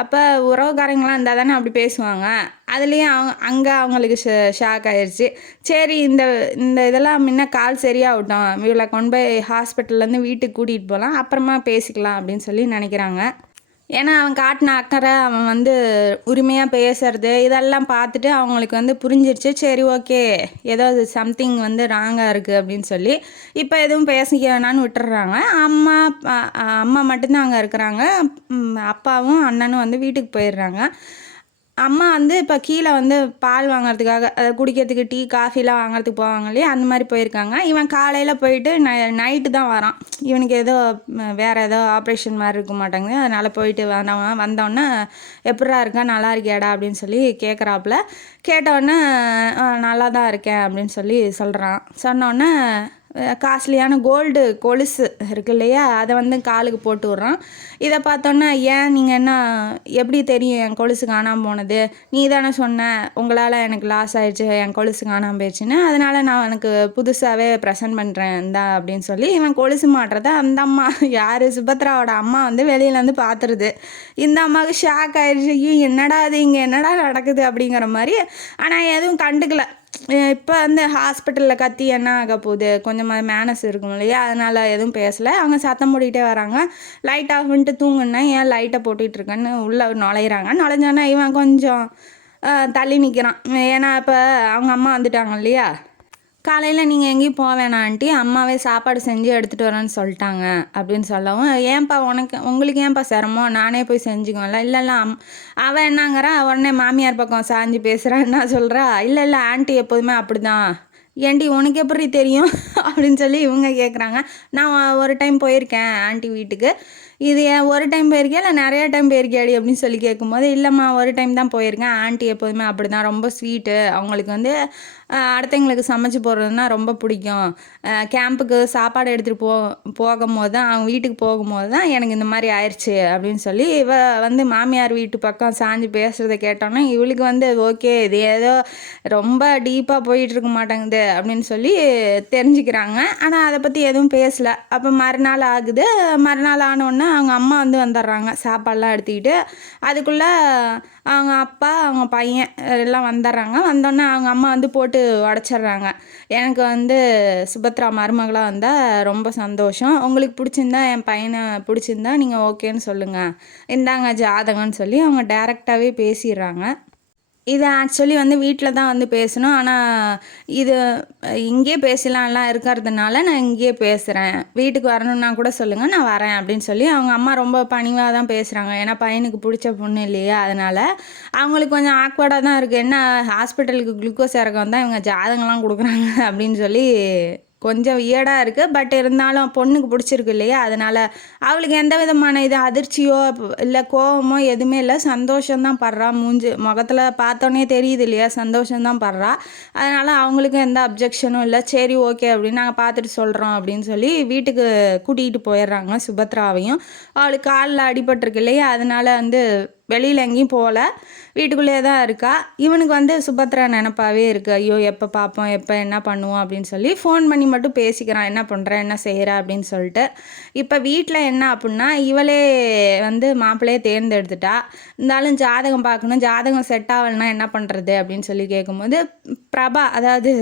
அப்போ உறவுக்காரங்களாம் இருந்தால் தானே அப்படி பேசுவாங்க. அதுலேயும் அங்கே அவங்களுக்கு ஷாக் ஆயிடுச்சு. சரி இந்த இந்த இதெல்லாம் முன்ன கால் சரியாகட்டும், இவளை கொண்டு போய் ஹாஸ்பிட்டல்லேருந்து வீட்டுக்கு கூட்டிகிட்டு போகலாம், அப்புறமா பேசிக்கலாம் அப்படின்னு சொல்லி நினைக்கிறாங்க. ஏன்னா அவன் காட்டின அக்கறை, அவன் வந்து உரிமையாக பேசுறது இதெல்லாம் பார்த்துட்டு அவங்களுக்கு வந்து புரிஞ்சிருச்சு. சரி ஓகே, ஏதோ சம்திங் வந்து ராங்காக இருக்குது அப்படின்னு சொல்லி இப்போ எதுவும் பேசிக்க வேணான்னு விட்டுடுறாங்க. அம்மா மட்டும்தான் அங்கே இருக்கிறாங்க. அப்பாவும் அண்ணனும் வந்து வீட்டுக்கு போயிடுறாங்க. அம்மா வந்து இப்போ கீழே வந்து பால் வாங்குறதுக்காக, அதை குடிக்கிறதுக்கு டீ காஃபிலாம் வாங்குறதுக்கு போவாங்க இல்லையா, அந்த மாதிரி போயிருக்காங்க. இவன் காலையில் போயிட்டு நைட்டு தான் வரான். இவனுக்கு ஏதோ வேறு ஏதோ ஆப்ரேஷன் மாதிரி இருக்க மாட்டாங்க. அதனால் போயிட்டு வந்தோடனே எப்படா இருக்கா, நல்லா இருக்கியாடா அப்படின்னு சொல்லி கேட்குறாப்புல. கேட்டவுடனே நல்லா தான் இருக்கேன் அப்படின்னு சொல்லி சொல்கிறான். சொன்னோடனே காஸ்ட்லியான கோல்டு கொலுசு இருக்கு இல்லையா, அதை வந்து காலுக்கு போட்டு விட்றான். இதை பார்த்தோன்னா, ஏன் நீங்கள் என்ன எப்படி தெரியும் என் கொலுசு காணாமல் போனது, நீ தானே சொன்ன உங்களால் எனக்கு லாஸ் ஆகிடுச்சு, என் கொலுசு காணாமல் போயிடுச்சுன்னு, அதனால் நான் எனக்கு புதுசாகவே ப்ரெசென்ட் பண்ணுறேன் இந்தா அப்படின்னு சொல்லி இவன் கொலுசு மாட்டுறத அந்த அம்மா, யார் சுபத்ராவோட அம்மா வந்து வெளியிலேருந்து பார்த்துருது. இந்த அம்மாவுக்கு ஷாக் ஆயிடுச்சு. ஐயோ என்னடா அது, இங்கே என்னடா நடக்குது அப்படிங்கிற மாதிரி. ஆனால் எதுவும் கண்டுக்கல. இப்போ வந்து ஹாஸ்பிட்டலில் கத்தி என்ன ஆக போகுது, கொஞ்சமாக மேனஸ் இருக்கும் இல்லையா, அதனால் எதுவும் பேசலை. அவங்க சத்தம் போட்டுக்கிட்டே வராங்க. லைட் ஆஃப் பண்ணிட்டு தூங்குன்னா ஏன் லைட்டை போட்டுட்ருக்கேன்னு உள்ளே நுழையிறாங்க. நுழைஞ்சோன்னா இவன் கொஞ்சம் தள்ளி நிற்கிறான். ஏன்னா இப்போ அவங்க அம்மா வந்துட்டாங்க இல்லையா. காலையில் நீங்கள் எங்கேயும் போக வேணாம் ஆண்டி, அம்மாவே சாப்பாடு செஞ்சு எடுத்துகிட்டு வரேன்னு சொல்லிட்டாங்க அப்படின்னு சொல்லவும், ஏன்ப்பா உங்களுக்கு ஏன்ப்பா சிரமம், நானே போய் செஞ்சுக்குவேன்ல. இல்லை அவன் என்னங்கிறா, உடனே மாமியார் பக்கம் சாஞ்சு பேசுகிறான். என்ன சொல்கிறா, இல்லை ஆண்டி எப்போதுமே அப்படி தான். ஏண்டி உனக்கு எப்படி தெரியும் அப்படின்னு சொல்லி இவங்க கேட்குறாங்க. நான் ஒரு டைம் போயிருக்கேன் ஆண்டி வீட்டுக்கு. இது ஏன் ஒரு டைம் போயிருக்கேன் இல்லை நிறையா டைம் போயிருக்கியாடி அப்படின்னு சொல்லி கேட்கும்போது, இல்லைம்மா ஒரு டைம் தான் போயிருக்கேன், ஆண்டி எப்போதுமே அப்படி தான், ரொம்ப ஸ்வீட்டு, அவங்களுக்கு வந்து அடுத்தவங்களுக்கு சமைச்சு போடுறதுன்னா ரொம்ப பிடிக்கும். கேம்புக்கு சாப்பாடு எடுத்துகிட்டு போகும்போது தான், அவங்க வீட்டுக்கு போகும்போது தான் எனக்கு இந்த மாதிரி ஆயிடுச்சு அப்படின்னு சொல்லி இவ வந்து மாமியார் வீட்டு பக்கம் சாஞ்சு பேசுகிறத கேட்டோன்னா இவளுக்கு வந்து ஓகே, இது ஏதோ ரொம்ப டீப்பாக போயிட்டு இருக்க மாட்டேங்குது அப்படின்னு சொல்லி தெரிஞ்சுக்கிறாங்க. ஆனால் அதை பற்றி எதுவும் பேசலை. அப்போ மறுநாள் ஆகுது. மறுநாள் ஆனோடனே அவங்க அம்மா வந்து வந்துடுறாங்க சாப்பாடெலாம் எடுத்துக்கிட்டு. அதுக்குள்ளே அவங்க அப்பா அவங்க பையன் எல்லாம் வந்துடுறாங்க. வந்தோடனே அவங்க அம்மா வந்து போட்டு உடச்சிட்றாங்க. எனக்கு வந்து சுபத்ரா மருமகளாக வந்தால் ரொம்ப சந்தோஷம், உங்களுக்கு பிடிச்சிருந்தா, என் பையனை பிடிச்சிருந்தா நீங்கள் ஓகேன்னு சொல்லுங்கள், இந்தாங்க ஜாதகம்னு சொல்லி அவங்க டைரெக்டாகவே பேசிடுறாங்க. இது ஆக்சுவலி வந்து வீட்டில் தான் வந்து பேசணும். ஆனால் இது இங்கேயே பேசலாம்லாம் இருக்கிறதுனால நான் இங்கேயே பேசுகிறேன், வீட்டுக்கு வரணுன்னா கூட சொல்லுங்கள், நான் வரேன் அப்படின்னு சொல்லி அவங்க அம்மா ரொம்ப பணிவாக தான் பேசுகிறாங்க. ஏன்னா பையனுக்கு பிடிச்ச பொண்ணு இல்லையா, அதனால் அவங்களுக்கு கொஞ்சம் ஆக்வர்டாக தான் இருக்குது. என்ன ஹாஸ்பிட்டலுக்கு குளுக்கோஸ் இறக்க வந்தால் இவங்க ஜாதகம்லாம் கொடுக்குறாங்க அப்படின்னு சொல்லி கொஞ்சம் வியர்டாக இருக்குது. பட் இருந்தாலும் பொண்ணுக்கு பிடிச்சிருக்கு இல்லையா, அதனால் அவளுக்கு எந்த விதமான இது அதிர்ச்சியோ இல்லை கோவமோ எதுவுமே இல்லை, சந்தோஷம்தான் படுறா. முகத்தில் பார்த்தோன்னே தெரியுது இல்லையா, சந்தோஷம்தான் படுறா. அதனால் அவங்களுக்கும் எந்த அப்ஜெக்ஷனும் இல்லை. சரி ஓகே அப்படின்னு நாங்கள் பார்த்துட்டு சொல்கிறோம் அப்படின்னு சொல்லி வீட்டுக்கு கூட்டிகிட்டு போயிடுறாங்க சுபத்ராவையும். அவளுக்கு காலில் அடிபட்டிருக்கு இல்லையா, அதனால் வந்து வெளியில் எங்கேயும் போகல, வீட்டுக்குள்ளேயே தான் இருக்கா. இவனுக்கு வந்து சுபத்ரா நினப்பாவே இருக்குது. ஐயோ எப்போ பார்ப்போம், எப்போ என்ன பண்ணுவோம் அப்படின்னு சொல்லி ஃபோன் பண்ணி மட்டும் பேசிக்கிறான், என்ன பண்ணுறேன் என்ன செய்கிற அப்படின்னு சொல்லிட்டு. இப்போ வீட்டில் என்ன அப்படின்னா, இவளே வந்து மாப்பிள்ளையே தேர்ந்தெடுத்துட்டா. இருந்தாலும் ஜாதகம் பார்க்கணும், ஜாதகம் செட் ஆகலைன்னா என்ன பண்ணுறது அப்படின்னு சொல்லி கேட்கும்போது, பிரபா அதாவது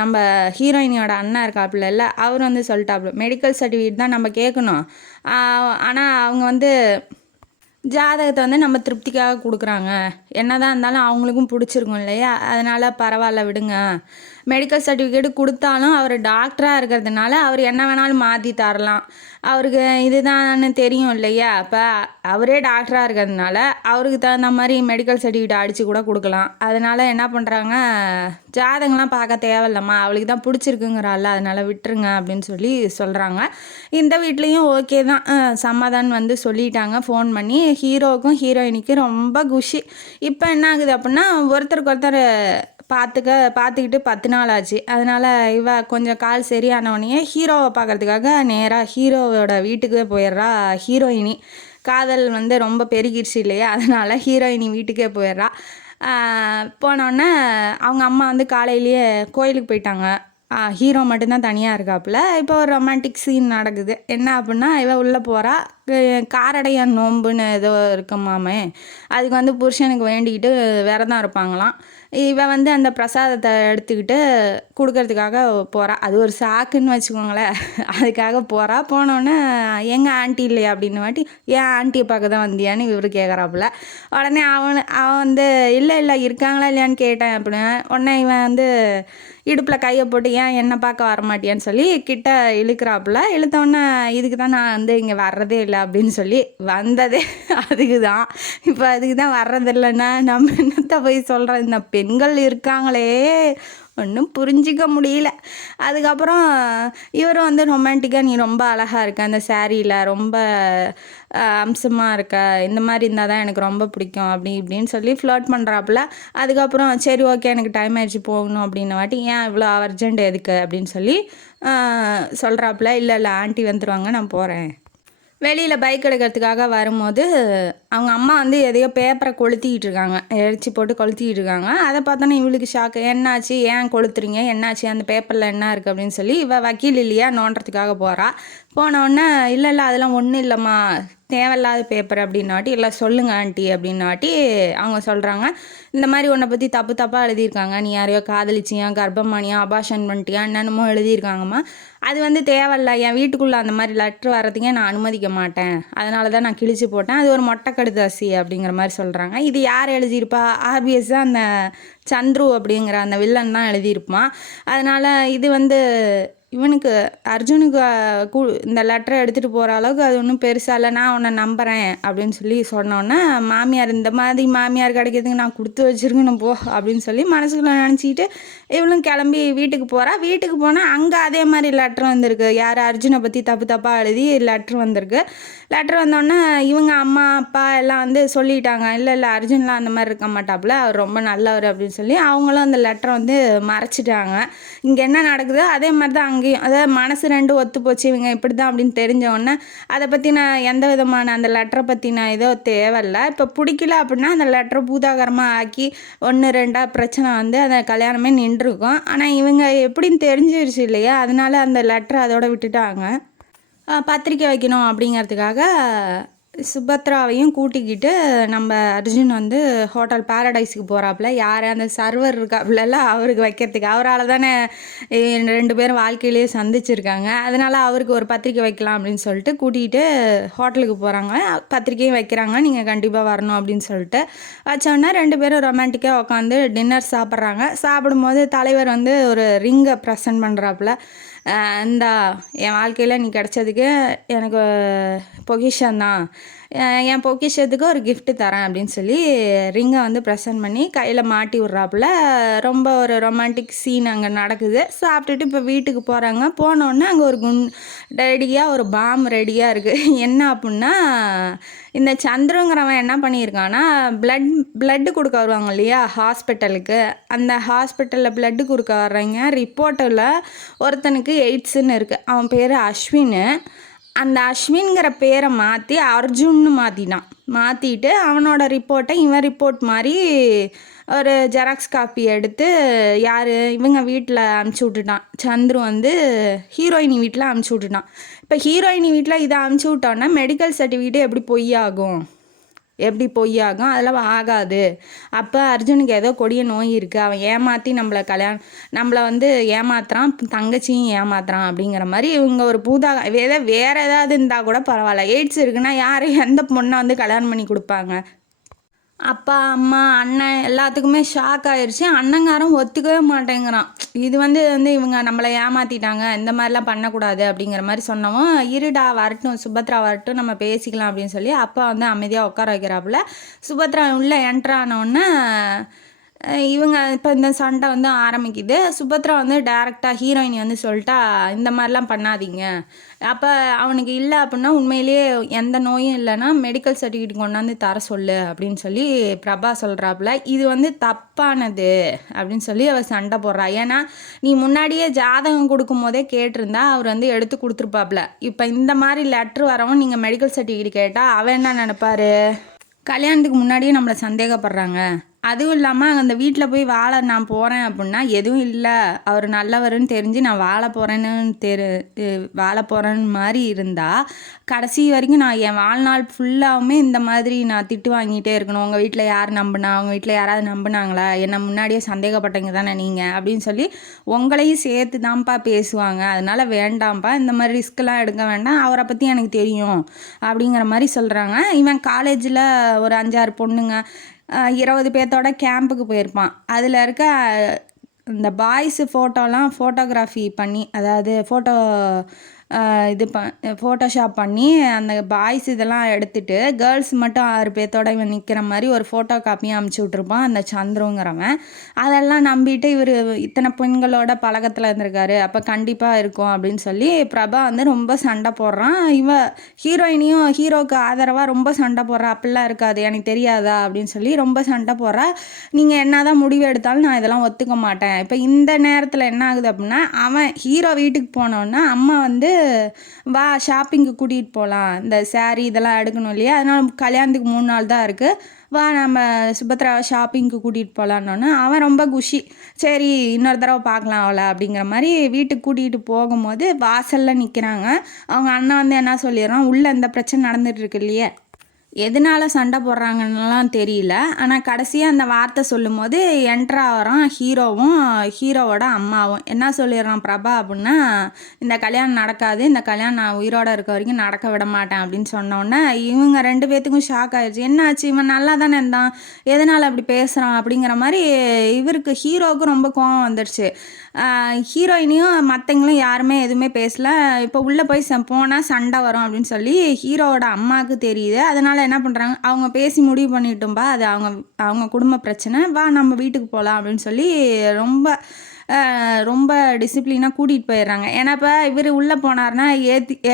நம்ம ஹீரோயினியோட அண்ணா இருக்காப்புல, அவர் வந்து சொல்லிட்டாப்புல, மெடிக்கல் சர்டிஃபிகேட் தான் நம்ம கேட்கணும், ஆனால் அவங்க வந்து ஜாதகத்தை வந்து நம்ம திருப்திக்காக கொடுக்குறாங்க, என்னதான் இருந்தாலும் அவங்களுக்கும் பிடிச்சிருக்கும் இல்லையா, அதனால் பரவாயில்ல விடுங்க. மெடிக்கல் சர்டிஃபிகேட்டு கொடுத்தாலும் அவர் டாக்டராக இருக்கிறதுனால அவர் என்ன வேணாலும் மாற்றி தரலாம், அவருக்கு இதுதான் தெரியும் இல்லையா. இப்போ அவரே டாக்டராக இருக்கிறதுனால அவருக்கு தகுந்த மாதிரி மெடிக்கல் சர்டிஃபிகேட் அடித்து கூட கொடுக்கலாம். அதனால் என்ன பண்ணுறாங்க, ஜாதகம்லாம் பார்க்க தேவையில்லம்மா, அவளுக்கு தான் பிடிச்சிருக்குங்கிறாள், அதனால் விட்டுருங்க அப்படின்னு சொல்லி சொல்கிறாங்க. இந்த வீட்லேயும் ஓகே தான், சமாதான் வந்து சொல்லிட்டாங்க ஃபோன் பண்ணி. ஹீரோவுக்கும் ஹீரோயினிக்கும் ரொம்ப குஷி. இப்போ என்ன ஆகுது அப்படின்னா, ஒருத்தருக்கு ஒருத்தர் பார்த்துக்கிட்டு 10 நாள் ஆச்சு. அதனால் இவ கொஞ்சம் கால் சரியானவனையே ஹீரோவை பார்க்குறதுக்காக நேராக ஹீரோவோட வீட்டுக்கே போயிடுறா ஹீரோயினி. காதல் வந்து ரொம்ப பெருகிடுச்சு இல்லையா, அதனால் ஹீரோயினி வீட்டுக்கே போயிடுறா. போனோடனே அவங்க அம்மா வந்து காலையிலேயே கோயிலுக்கு போயிட்டாங்க. ஹீரோ மட்டும்தான் தனியாக இருக்காப்புல. இப்போ ஒரு ரொமான்டிக் சீன் நடக்குது. என்ன அப்படின்னா, இவ உள்ளே போகிறா. காரடையான் நோம்புன்னு ஏதோ இருக்குமாமே, அதுக்கு வந்து புருஷனுக்கு வேண்டிக்கிட்டு விரதம் இருப்பாங்களாம். இவ வந்து அந்த பிரசாதத்தை எடுத்துக்கிட்டு கொடுக்கறதுக்காக போகிறா. அது ஒரு சாக்குன்னு வச்சுக்கோங்களேன். அதுக்காக போகிறா. போனோடனே எங்கள் ஆண்டி இல்லையா அப்படின்னு வாட்டி, ஏன் ஆண்டியை பார்க்க தான் வந்தியான்னு இவர் கேட்குறாப்புல. உடனே அவன் வந்து இல்லை இருக்காங்களா இல்லையான்னு கேட்டேன் அப்படின்னு. உடனே இவன் வந்து இடுப்பில் கையை போட்டு ஏன் என்னை பார்க்க வரமாட்டியான்னு சொல்லி கிட்ட இழுக்கிறாப்புல. இழுத்தோடனே இதுக்கு தான் நான் வந்து இங்கே வர்றதே இல்லை அப்படின்னு சொல்லி வந்ததே அதுக்கு தான். இப்போ அதுக்கு தான் வர்றதில்லைன்னா நம்ம என்னத்தை போய் சொல்கிறோம். இந்த பெண்கள் இருக்காங்களே ஒன்றும் புரிஞ்சிக்க முடியல. அதுக்கப்புறம் இவரும் வந்து ரொமான்டிக்காக நீ ரொம்ப அழகாக இருக்க, அந்த சாரியில் ரொம்ப அம்சமாக இருக்க, இந்த மாதிரி இருந்தால் தான் எனக்கு ரொம்ப பிடிக்கும் அப்படி இப்படின்னு சொல்லி ஃப்ளர்ட் பண்ணுறாப்புல. அதுக்கப்புறம் சரி ஓகே எனக்கு டைம் ஆயிடுச்சு போகணும் அப்படின்ன வாட்டி ஏன் இவ்வளோ அர்ஜென்ட் எதுக்கு அப்படின்னு சொல்லி சொல்கிறாப்புல. இல்லை ஆண்டி வந்துடுவாங்க நான் போகிறேன். வெளியில் பைக் எடுக்கிறதுக்காக வரும்போது அவங்க அம்மா வந்து எதையோ பேப்பரை கொளுத்திக்கிட்டு இருக்காங்க, எரிச்சி போட்டு கொளுத்திக்கிட்டு இருக்காங்க. அதை பார்த்தோன்னே இவளுக்கு ஷாக்கு. என்னாச்சு, ஏன் கொளுத்துறீங்க, என்னாச்சு, அந்த பேப்பரில் என்ன இருக்குது அப்படின்னு சொல்லி இவள் வக்கீல் இல்லையா நோண்டுறதுக்காக போகிறா. போனோடனே இல்லை அதெல்லாம் ஒன்றும் இல்லைம்மா, தேவையில்லாத பேப்பர் அப்படின்னாட்டி, இல்லை சொல்லுங்க ஆண்டி அப்படின்னாட்டி அவங்க சொல்கிறாங்க, இந்த மாதிரி உன்னை பற்றி தப்பாக எழுதியிருக்காங்க, நீ யாரையோ காதலிச்சியா, கர்ப்பமானியா, அபாஷன் பண்ணிட்டியா, என்னென்னமோ எழுதியிருக்காங்கம்மா, அது வந்து தேவையில்ல, என் வீட்டுக்குள்ளே அந்த மாதிரி லெட்ரு வர்றதுக்கே நான் அனுமதிக்க மாட்டேன், அதனால தான் நான் கிழிச்சு போட்டேன், அது ஒரு மொட்டை கடுதாசி அப்படிங்கிற மாதிரி சொல்கிறாங்க. இது யார் எழுதியிருப்பா, ஆப்வியஸாக அந்த சந்துரு அப்படிங்கிற அந்த வில்லன் தான் எழுதியிருப்பான். அதனால் இது வந்து இவனுக்கு அர்ஜுனுக்கு இந்த லெட்டரை எடுத்துகிட்டு போகிற அளவுக்கு அது ஒன்றும் பெருசாக இல்லை, நான் உன்னை நம்புகிறேன் அப்படின்னு சொல்லி சொன்னோன்னே மாமியார் இந்த மாதிரி மாமியார் கிடைக்கிறதுக்கு நான் கொடுத்து வச்சுருக்கணும் போ அப்படின்னு சொல்லி மனசுக்குள்ளே நினச்சிக்கிட்டு இவளும் கிளம்பி வீட்டுக்கு போகிறா. வீட்டுக்கு போனால் அங்கே அதே மாதிரி லெட்ரு வந்திருக்கு, யார் அர்ஜுனை பற்றி தப்பாக எழுதி லெட்ரு வந்திருக்கு. லெட்ரு வந்தோடனே இவங்க அம்மா அப்பா எல்லாம் வந்து சொல்லிட்டாங்க, இல்லை அர்ஜுன்லாம் அந்த மாதிரி இருக்க மாட்டாப்புல, அவர் ரொம்ப நல்லவர் அப்படின்னு சொல்லி அவங்களும் அந்த லெட்டரை வந்து மறைச்சிட்டாங்க. இங்கே என்ன நடக்குதோ அதே மாதிரி தான் அங்கேயும், அதாவது மனசு ரெண்டும் ஒத்து போச்சு, இவங்க இப்படி தான் அப்படின்னு தெரிஞ்சவொடனே அதை பற்றி நான் எந்த விதமான அந்த லெட்டரை பற்றி நான் ஏதோ தேவையில்லை, இப்போ பிடிக்கல அப்படின்னா அந்த லெட்டரை பூதாகரமாக ஆக்கி 1-2 பிரச்சனை வந்து அந்த கல்யாணமே நின்றுருக்கும். ஆனால் இவங்க எப்படின்னு தெரிஞ்சிருச்சு இல்லையா, அதனால அந்த லெட்டரை அதோட விட்டுட்டாங்க. பத்திரிக்கை வைக்கணும் அப்படிங்கிறதுக்காக சுபத்ராவையும் கூட்டிக்கிட்டு நம்ம அர்ஜுன் வந்து ஹோட்டல் பேரடைஸுக்கு போகிறாப்புல. யார் அந்த சர்வர் இருக்காப்புல அவருக்கு வைக்கிறதுக்கு, அவரால் தானே 2 பேரும் வாழ்க்கையிலேயே சந்திச்சிருக்காங்க, அதனால் அவருக்கு ஒரு பத்திரிக்கை வைக்கலாம் அப்படின்னு சொல்லிட்டு கூட்டிகிட்டு ஹோட்டலுக்கு போகிறாங்க. பத்திரிக்கையும் வைக்கிறாங்க, நீங்கள் கண்டிப்பாக வரணும் அப்படின்னு சொல்லிட்டு வச்சோன்னா 2 பேரும் ரொமான்டிக்காக உட்காந்து டின்னர் சாப்பிட்றாங்க. சாப்பிடும்போது தலைவர் வந்து ஒரு ரிங்கை ப்ரெசன்ட் பண்ணுறாப்புல. இந்தா என் வாழ்க்கையில் நீ கிடச்சதுக்கு எனக்கு பொக்கிஷன் தான், என் பொக்கிஷத்துக்கு ஒரு கிஃப்ட்டு தரேன் அப்படின்னு சொல்லி ரிங்கை வந்து ப்ரெசன்ட் பண்ணி கையில் மாட்டி விட்றாப்புல. ரொம்ப ஒரு ரொமான்டிக் சீன் அங்கே நடக்குது. சாப்பிட்டுட்டு இப்போ வீட்டுக்கு போகிறாங்க. போனோடனே அங்கே ஒரு ரெடியாக ஒரு பாம் ரெடியாக இருக்குது. என்ன அப்படின்னா, இந்த சந்திரங்கிறவன் என்ன பண்ணியிருக்கான்னா பிளட்டு கொடுக்க வருவாங்க இல்லையா ஹாஸ்பிட்டலுக்கு, அந்த ஹாஸ்பிட்டலில் பிளட்டு கொடுக்க வர்றவங்க ரிப்போர்ட்டில் ஒருத்தனுக்கு எய்ட்ஸுன்னு இருக்குது, அவன் பேர் அஸ்வின். அந்த அஸ்வின்கிற பேரை மாற்றி அர்ஜுன்னு மாற்றிட்டு அவனோட ரிப்போர்ட்டை இவன் ரிப்போர்ட் மாதிரி ஒரு ஜெராக்ஸ் காப்பி எடுத்து யார் இவங்க வீட்டில் அனுப்பிச்சி விட்டுட்டான். சந்துரு வந்து ஹீரோயினி வீட்டில் அனுப்பிச்சி விட்டுட்டான். இப்போ ஹீரோயினி வீட்டில் இதை அனுப்பிச்சி விட்டோன்னா மெடிக்கல் சர்டிஃபிகேட்டு எப்படி பொய்யாகும், அதெல்லாம் ஆகாது. அப்போ அர்ஜுனுக்கு ஏதோ கொடிய நோய் இருக்குது, அவன் ஏமாற்றி நம்மளை வந்து ஏமாத்துறான், தங்கச்சியும் ஏமாத்துறான் அப்படிங்கிற மாதிரி இவங்க ஒரு வேறு ஏதாவது இருந்தால் கூட பரவாயில்ல, எய்ட்ஸ் இருக்குன்னா யார் எந்த பொண்ணை வந்து கல்யாணம் பண்ணி கொடுப்பாங்க. அப்பா அம்மா அண்ணன் எல்லாத்துக்குமே ஷாக் ஆயிடுச்சு. அண்ணங்காரன் ஒத்துக்கவே மாட்டேங்கிறான். இது வந்து இவங்க நம்மளை ஏமாற்றிட்டாங்க, இந்த மாதிரிலாம் பண்ணக்கூடாது அப்படிங்கிற மாதிரி சொன்னவும், இருடா வரட்டும் சுபத்ரா வரட்டும் நம்ம பேசிக்கலாம் அப்படின்னு சொல்லி அப்பா வந்து அமைதியாக உட்கார வைக்கிறாப்புல. சுபத்ரா உள்ளே என்ட்ரானோடனே இவங்க இப்போ இந்த சண்டை வந்து ஆரம்பிக்குது. சுபத்ரா வந்து டேரெக்டாக ஹீரோயினி வந்து சொல்லிட்டா, இந்த மாதிரிலாம் பண்ணாதீங்க, அப்போ அவனுக்கு இல்லை அப்படின்னா உண்மையிலேயே எந்த நோயும் இல்லைன்னா மெடிக்கல் சர்டிஃபிகேட் கொண்டாந்து தர சொல்லு அப்படின்னு சொல்லி பிரபா சொல்கிறாப்புல. இது வந்து தப்பானது அப்படின்னு சொல்லி அவள் சண்டை போடுறா. ஏன்னா நீ முன்னாடியே ஜாதகம் கொடுக்கும் போதே கேட்டிருந்தா அவர் வந்து எடுத்து கொடுத்துருப்பாப்புல. இப்போ இந்த மாதிரி லெட்ரு வரவும் நீங்கள் மெடிக்கல் சர்டிஃபிகேட் கேட்டால் அவன் என்ன நினைப்பாரு, கல்யாணத்துக்கு முன்னாடியே நம்மளை சந்தேகப்படுறாங்க, அதுவும் இல்லாமல் அந்த வீட்டில் போய் வாழ நான் போகிறேன் அப்படின்னா எதுவும் இல்லை, அவர் நல்லவருன்னு தெரிஞ்சு நான் வாழ போகிறேன்னு வாழ போகிறேன்னு மாதிரி இருந்தால் கடைசி வரைக்கும் நான் என் வாழ்நாள் ஃபுல்லாகவுமே இந்த மாதிரி நான் திட்டு வாங்கிட்டே இருக்கணும். உங்கள் வீட்டில் யார் நம்பினா, உங்கள் வீட்டில் யாராவது நம்பினாங்களா, என்னை முன்னாடியே சந்தேகப்பட்டீங்க தானே நீங்கள் அப்படின்னு சொல்லி உங்களையும் சேர்த்து தான்ப்பா பேசுவாங்க. அதனால் வேண்டாம்ப்பா, இந்த மாதிரி ரிஸ்க்கெலாம் எடுக்க வேண்டாம், அவரை பற்றி எனக்கு தெரியும் அப்படிங்கிற மாதிரி சொல்கிறாங்க. இவன் காலேஜில் ஒரு 5-6 பொண்ணுங்க 20 பேர்த்தோட கேம்புக்கு போயிருப்பான். அதில் இருக்க இந்த பாய்ஸு ஃபோட்டோலாம் ஃபோட்டோகிராஃபி பண்ணி, அதாவது இது ஃபோட்டோஷாப் பண்ணி அந்த பாய்ஸ் இதெல்லாம் எடுத்துகிட்டு கேர்ள்ஸ் மட்டும் 6 பேர்த்தோட இவன் நிற்கிற மாதிரி ஒரு ஃபோட்டோ காப்பியும் அமுச்சு விட்ருப்பான் அந்த சந்துருங்கிறவன். அதெல்லாம் நம்பிட்டு இவர் இத்தனை பெண்களோட பழக்கத்தில் இருந்திருக்காரு, அப்போ கண்டிப்பாக இருக்கும் அப்படின்னு சொல்லி பிரபா வந்து ரொம்ப சண்டை போடுறான். ஹீரோயினையும் ஹீரோவுக்கு ஆதரவாக ரொம்ப சண்டை போடுறா. அப்படிலாம் இருக்காது, எனக்கு தெரியாதா அப்படின்னு சொல்லி ரொம்ப சண்டை போடுறா. நீங்கள் என்ன தான் முடிவு எடுத்தாலும் நான் இதெல்லாம் ஒத்துக்க மாட்டேன். இப்போ இந்த நேரத்தில் என்ன ஆகுது அப்படின்னா, அவன் ஹீரோ வீட்டுக்கு போனோன்னா அம்மா வந்து வா ஷாப்பிங்கு கூட்டிகிட்டு போகலாம், இந்த சாரீ இதெல்லாம் எடுக்கணும் இல்லையா, அதனால் கல்யாணத்துக்கு 3 நாள் தான் இருக்குது, வா நம்ம சுபத்ராவை ஷாப்பிங்க்கு கூட்டிகிட்டு போகலான்னொன்னே அவன் ரொம்ப குஷி. சரி இன்னொரு தடவை பார்க்கலாம் அவளை அப்படிங்கிற மாதிரி வீட்டுக்கு கூட்டிகிட்டு போகும்போது வாசலில் நிற்கிறாங்க. அவங்க அண்ணன் வந்து என்ன சொல்லிடுறான், உள்ளே இந்த பிரச்சனை நடந்துகிட்டு இருக்கு இல்லையே, எதனால சண்டை போடுறாங்கன்னெலாம் தெரியல. ஆனால் கடைசியாக அந்த வார்த்தை சொல்லும் போது என்ட்ரா வரான் ஹீரோவும் ஹீரோவோட அம்மாவும். என்ன சொல்லிடுறான் பிரபா அப்படின்னா, இந்த கல்யாணம் நடக்காது, இந்த கல்யாணம் நான் உயிரோடு இருக்க வரைக்கும் நடக்க விட மாட்டேன் அப்படின்னு சொன்னோன்னே இவங்க 2 பேர்த்துக்கும் ஷாக் ஆயிடுச்சு. என்னாச்சு, இவன் நல்லா தானே இருந்தான், எதனால் அப்படி பேசுகிறான் அப்படிங்கிற மாதிரி இவருக்கு ஹீரோவுக்கு ரொம்ப கோவம் வந்துடுச்சு. ஹீரோயினையும் மற்றவங்களும் யாருமே எதுவுமே பேசல. இப்போ உள்ளே போய் போனால் சண்டை வரும் அப்படின்னு சொல்லி ஹீரோவோட அம்மாவுக்கு தெரியுது. அதனால் என்ன பண்ணுறாங்க, அவங்க பேசி முடிவு பண்ணிட்டோம்பா, அது அவங்க அவங்க குடும்ப பிரச்சனை, வா நம்ம வீட்டுக்கு போகலாம் அப்படின்னு சொல்லி ரொம்ப டிசிப்ளினாக கூட்டிகிட்டு போயிடுறாங்க. ஏன்னா இப்போ இவர் உள்ளே போனார்னா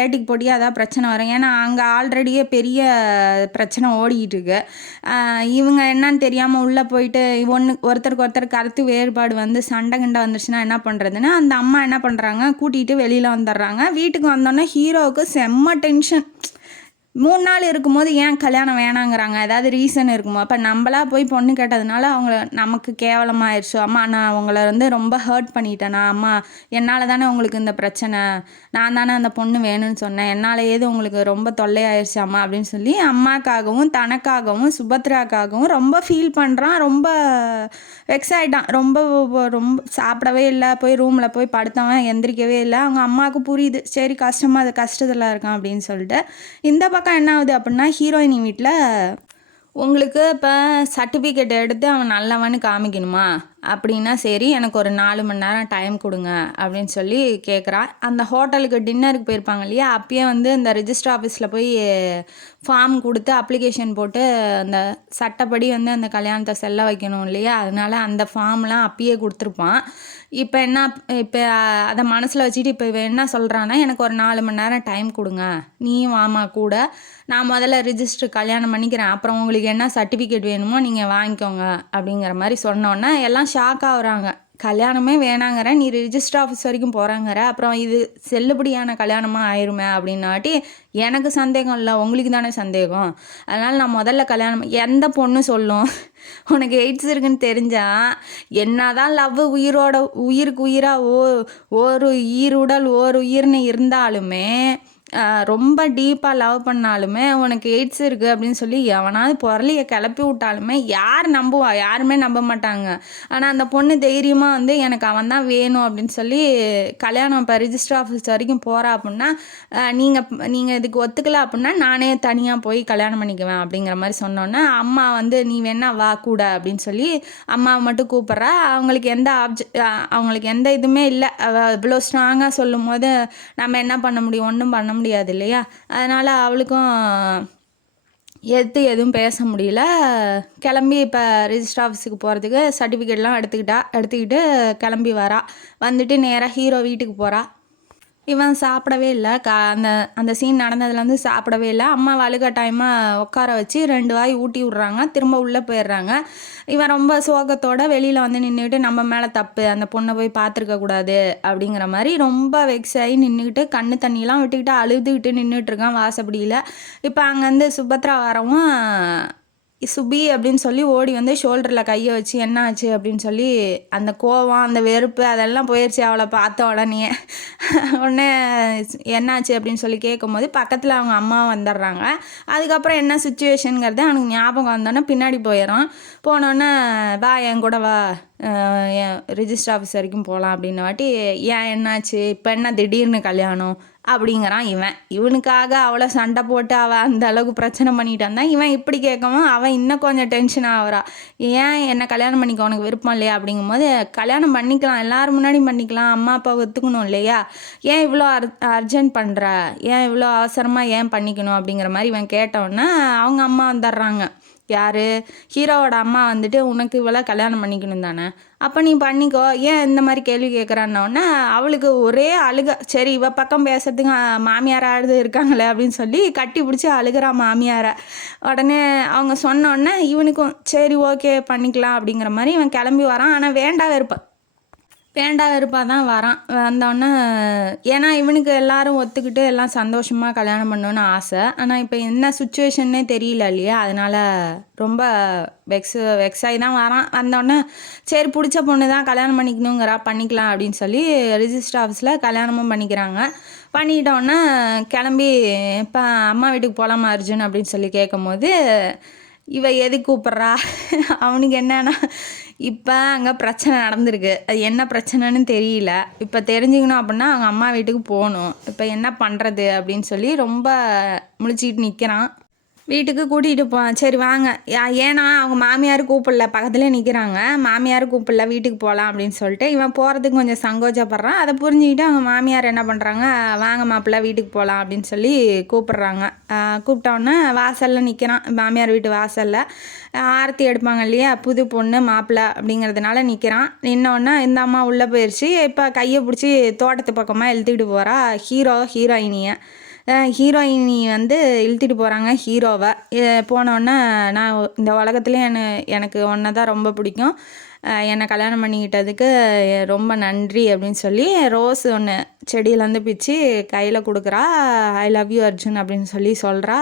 ஏட்டிக்கு போட்டியாக அதான் பிரச்சனை வரும். ஏன்னா அங்கே ஆல்ரெடியே பெரிய பிரச்சனை ஓடிக்கிட்டு இருக்கு. இவங்க என்னன்னு தெரியாமல் உள்ளே போயிட்டு ஒருத்தருக்கு ஒருத்தர் கருத்து வேறுபாடு வந்து சண்டை கிண்டை வந்துருச்சுன்னா என்ன பண்ணுறதுன்னு அந்த அம்மா என்ன பண்ணுறாங்க, கூட்டிகிட்டு வெளியில் வந்துடுறாங்க. வீட்டுக்கு வந்தோடனே ஹீரோவுக்கு செம்ம டென்ஷன். 3 நாள் இருக்கும்போது ஏன் கல்யாணம் வேணாங்கிறாங்க, ஏதாவது ரீசன் இருக்குமோ. அப்போ நம்மளா போய் பொண்ணு கேட்டதுனால அவங்கள நமக்கு கேவலமாயிடுச்சு. அம்மா நான் உங்களை வந்து ரொம்ப ஹர்ட் பண்ணிட்டேனா, அம்மா என்னால் தானே உங்களுக்கு இந்த பிரச்சனை, நான் தானே அந்த பொண்ணு வேணும்னு சொன்னேன், என்னால் ஏது உங்களுக்கு ரொம்ப தொல்லையாயிடுச்சு அம்மா அப்படின்னு சொல்லி அம்மாக்காகவும் தனக்காகவும் சுபத்ராக்காகவும் ரொம்ப ஃபீல் பண்ணுறான். ரொம்ப வெக்ஸ் ஆகிட்டான். ரொம்ப ரொம்ப சாப்பிடவே இல்லை, போய் ரூமில் போய் படுத்தவன் எந்திரிக்கவே இல்லை. அவங்க அம்மாவுக்கு புரியுது, சரி கஷ்டமாக அது கஷ்டத்தில் இருக்கான் அப்படின்னு சொல்லிட்டு. இந்த பக்கம் என்ன ஆகுது அப்படின்னா, ஹீரோயினி வீட்டில் உங்களுக்கு இப்போ சர்டிஃபிகேட் எடுத்து அவன் நல்லவன்னு காமிக்கணுமா அப்படின்னா, சரி எனக்கு ஒரு 4 மணி நேரம் டைம் கொடுங்க அப்படின்னு சொல்லி கேட்குறான். அந்த ஹோட்டலுக்கு டின்னருக்கு போயிருப்பாங்க இல்லையா, அப்பயே வந்து இந்த ரிஜிஸ்டர் ஆஃபீஸில் போய் ஃபார்ம் கொடுத்து அப்ளிகேஷன் போட்டு அந்த சட்டப்படி வந்து அந்த கல்யாணத்தை செல்ல வைக்கணும் இல்லையா, அதனால அந்த ஃபார்ம்லாம் அப்பயே கொடுத்துருப்பான். இப்போ அதை மனசில் வச்சுட்டு இப்போ இவன் என்ன சொல்கிறான்னா, எனக்கு ஒரு 4 மணி நேரம் டைம் கொடுங்க, நீயும் வாமா கூட, நான் முதல்ல ரிஜிஸ்டர் கல்யாணம் பண்ணிக்கிறேன், அப்புறம் உங்களுக்கு என்ன சர்டிஃபிகேட் வேணுமோ நீங்கள் வாங்கிக்கோங்க அப்படிங்கிற மாதிரி சொன்னோன்னே எல்லாம் ஷாக் ஆகுறாங்க. கல்யாணமே வேணாங்கிற, நீ ரிஜிஸ்டர் ஆஃபீஸ் வரைக்கும் போகிறாங்கிற, அப்புறம் இது செல்லுபடியான கல்யாணமாக ஆயிருமே அப்படின்னாட்டி எனக்கு சந்தேகம் இல்லை, உங்களுக்கு தானே சந்தேகம், அதனால் நான் முதல்ல கல்யாணம். எந்த பொண்ணு சொல்லும் உனக்கு எய்ட்ஸ் இருக்குன்னு தெரிஞ்சால் என்னதான் லவ் உயிருக்கு உயிராக ஒரு ஈருடல் ஓர் உயிர்னு இருந்தாலுமே, ரொம்ப டீப்பாக லவ் பண்ணாலுமே உனக்கு எய்ட்ஸ் இருக்குது அப்படின்னு சொல்லி எவனாவது பொருளியை கிளப்பி விட்டாலுமே யார் நம்புவா, யாருமே நம்ப மாட்டாங்க. ஆனால் அந்த பொண்ணு தைரியமாக வந்து எனக்கு அவன் தான் வேணும் அப்படின்னு சொல்லி கல்யாணம் இப்போ ரிஜிஸ்டர் ஆஃபீஸ் வரைக்கும் போகிறா அப்படின்னா, நீங்கள் இதுக்கு ஒத்துக்கல அப்படின்னா நானே தனியாக போய் கல்யாணம் பண்ணிக்குவேன் அப்படிங்கிற மாதிரி சொன்னோன்னே அம்மா வந்து நீ வேணா வா கூட அப்படின்னு சொல்லி அம்மாவை மட்டும் கூப்பிட்றா. அவங்களுக்கு எந்த இதுவுமே இல்லை. இவ்வளோ ஸ்ட்ராங்காக சொல்லும் போது நம்ம என்ன பண்ண முடியும், ஒன்றும் பண்ண முடியாது இல்லையா. அதனால் அவளுக்கும் எதுவும் பேச முடியல. கிளம்பி இப்போ ரிஜிஸ்டர் ஆஃபீஸுக்கு போகிறதுக்கு சர்டிஃபிகேட்லாம் எடுத்துக்கிட்டு கிளம்பி வரா. வந்துட்டு நேராக ஹீரோ வீட்டுக்கு போகிறா. இவன் சாப்பிடவே இல்லை. அந்த சீன் நடந்ததுலேருந்து சாப்பிடவே இல்லை. அம்மா வலுக்கட்டாயமாக உட்கார வச்சு 2 வாய் ஊட்டி விட்றாங்க. திரும்ப உள்ளே போயிடுறாங்க. இவன் ரொம்ப சோகத்தோடு வெளியில் வந்து நின்றுக்கிட்டு நம்ம மேலே தப்பு, அந்த பொண்ணை போய் பார்த்துருக்கக்கூடாது அப்படிங்கிற மாதிரி ரொம்ப வெக்ஸ் ஆகி நின்றுக்கிட்டு கண்ணு தண்ணியெலாம் விட்டுக்கிட்டு அழுதுகிட்டு நின்றுட்டுருக்கான் வாசப்படியில். இப்போ அங்கேருந்து சுபத்ரா வரவும் சுபி அப்படின்னு சொல்லி ஓடி வந்து ஷோல்டரில் கையை வச்சு என்ன ஆச்சு அப்படின்னு சொல்லி அந்த கோவம் அந்த வெறுப்பு அதெல்லாம் போயிடுச்சு அவளை பார்த்த உடனே. உடனே என்னாச்சு அப்படின்னு சொல்லி கேட்கும்போது பக்கத்தில் அவங்க அம்மா வந்துடுறாங்க. அதுக்கப்புறம் என்ன சுச்சுவேஷனுங்கிறது அவனுக்கு ஞாபகம் வந்தோன்னே பின்னாடி போயிடும். போனோடனே வா என் கூட வா ரிஜிஸ்டர் ஆஃபீஸ் வரைக்கும் போகலாம் அப்படின்ன வாட்டி ஏன் என்னாச்சு இப்போ என்ன திடீர்னு கல்யாணம் அப்படிங்கிறான் இவனுக்காக அவளை சண்டை போட்டு அவள் அந்த அளவுக்கு பிரச்சனை பண்ணிட்டு வந்தான். இவன் இப்படி கேட்கவும் அவன் இன்னும் கொஞ்சம் டென்ஷன் ஆகுறா. ஏன் என்ன கல்யாணம் பண்ணிக்க உனக்கு விருப்பம் இல்லையா அப்படிங்கும்போது கல்யாணம் பண்ணிக்கலாம் எல்லாரும் முன்னாடி பண்ணிக்கலாம் அம்மா அப்பா ஒத்துக்கணும் இல்லையா ஏன் இவ்வளோ அர்ஜென்ட் பண்ணுற ஏன் இவ்வளோ அவசரமாக ஏன் பண்ணிக்கணும் அப்படிங்கிற மாதிரி இவன் கேட்டவுடனே அவங்க அம்மா வந்துடுறாங்க. யார் ஹீரோவோட அம்மா வந்துட்டு உனக்கு இவ்வளோ கல்யாணம் பண்ணிக்கணும் தானே அப்போ நீ பண்ணிக்கோ ஏன் இந்த மாதிரி கேள்வி கேட்குறான்னொன்னே அவளுக்கு ஒரே அழுக. சரி இவ பக்கம் பேசுறதுக்கு மாமியாராவது இருக்காங்களே அப்படின்னு சொல்லி கட்டி பிடிச்சி அழுகிறா மாமியாரை. உடனே அவங்க சொன்னோடனே இவனுக்கும் சரி ஓகே பண்ணிக்கலாம் அப்படிங்கிற மாதிரி இவன் கிளம்பி வரான். ஆனால் வேண்டா வெறுப்பாக தான் வரான். வந்தோடனே ஏன்னா இவனுக்கு எல்லாரும் ஒத்துக்கிட்டு எல்லாம் சந்தோஷமாக கல்யாணம் பண்ணணுன்னு ஆசை. ஆனால் இப்போ என்ன சுச்சுவேஷன்னே தெரியல இல்லையா அதனால் ரொம்ப வெக்ஸாகி தான் வரான். வந்தோடனே சரி பிடிச்ச பொண்ணு தான் கல்யாணம் பண்ணிக்கணுங்கிறா பண்ணிக்கலாம் அப்படின்னு சொல்லி ரிஜிஸ்டர் ஆஃபீஸில் கல்யாணமும் பண்ணிக்கிறாங்க. பண்ணிக்கிட்டோன்னே கிளம்பி இப்போ அம்மா வீட்டுக்கு போகலாமா அர்ஜுன் அப்படின்னு சொல்லி கேட்கும்போது இவ எது கூப்பிட்றா அவனுக்கு என்னன்னா இப்போ அங்கே பிரச்சனை நடந்திருக்கு அது என்ன பிரச்சனைன்னு தெரியல. இப்போ தெரிஞ்சுக்கணும் அப்படின்னா அவங்க அம்மா வீட்டுக்கு போகணும். இப்போ என்ன பண்ணுறது அப்படின்னு சொல்லி ரொம்ப முழிச்சிக்கிட்டு நிற்கிறான். வீட்டுக்கு கூட்டிகிட்டு சரி வாங்க ஏன்னா அவங்க மாமியார் கூப்பிடல பக்கத்துலேயே நிற்கிறாங்க. மாமியார் கூப்பிடல வீட்டுக்கு போகலாம் அப்படின்னு சொல்லிட்டு இவன் போகிறதுக்கு கொஞ்சம் சங்கோச்சப்படுறான். அதை புரிஞ்சுக்கிட்டு அவங்க மாமியார் என்ன பண்ணுறாங்க வாங்க மாப்பிள்ளை வீட்டுக்கு போகலாம் அப்படின்னு சொல்லி கூப்பிட்றாங்க. கூப்பிட்டோன்னே வாசலில் நிற்கிறான் மாமியார் வீட்டு வாசலில் ஆரத்தி எடுப்பாங்க இல்லையா புது பொண்ணு மாப்பிள்ளை அப்படிங்கிறதுனால நிற்கிறான். நின்னோடனே இந்த அம்மா உள்ளே போயிடுச்சு. இப்போ கையை பிடிச்சி தோட்டத்து பக்கமாக இழுத்துக்கிட்டு போகிறா ஹீரோயினியை. ஹீரோயினி வந்து இழுத்துட்டு போகிறாங்க ஹீரோவை. போனோடனே நான் இந்த உலகத்துலேயே எனக்கு ஒன்றை தான் ரொம்ப பிடிக்கும் என்னை கல்யாணம் பண்ணிக்கிட்டதுக்கு ரொம்ப நன்றி அப்படின்னு சொல்லி ரோஸ் ஒன்று செடியிலேருந்து பிச்சு கையில் கொடுக்குறா. ஐ லவ் யூ அர்ஜுன் அப்படின்னு சொல்லி சொல்கிறா.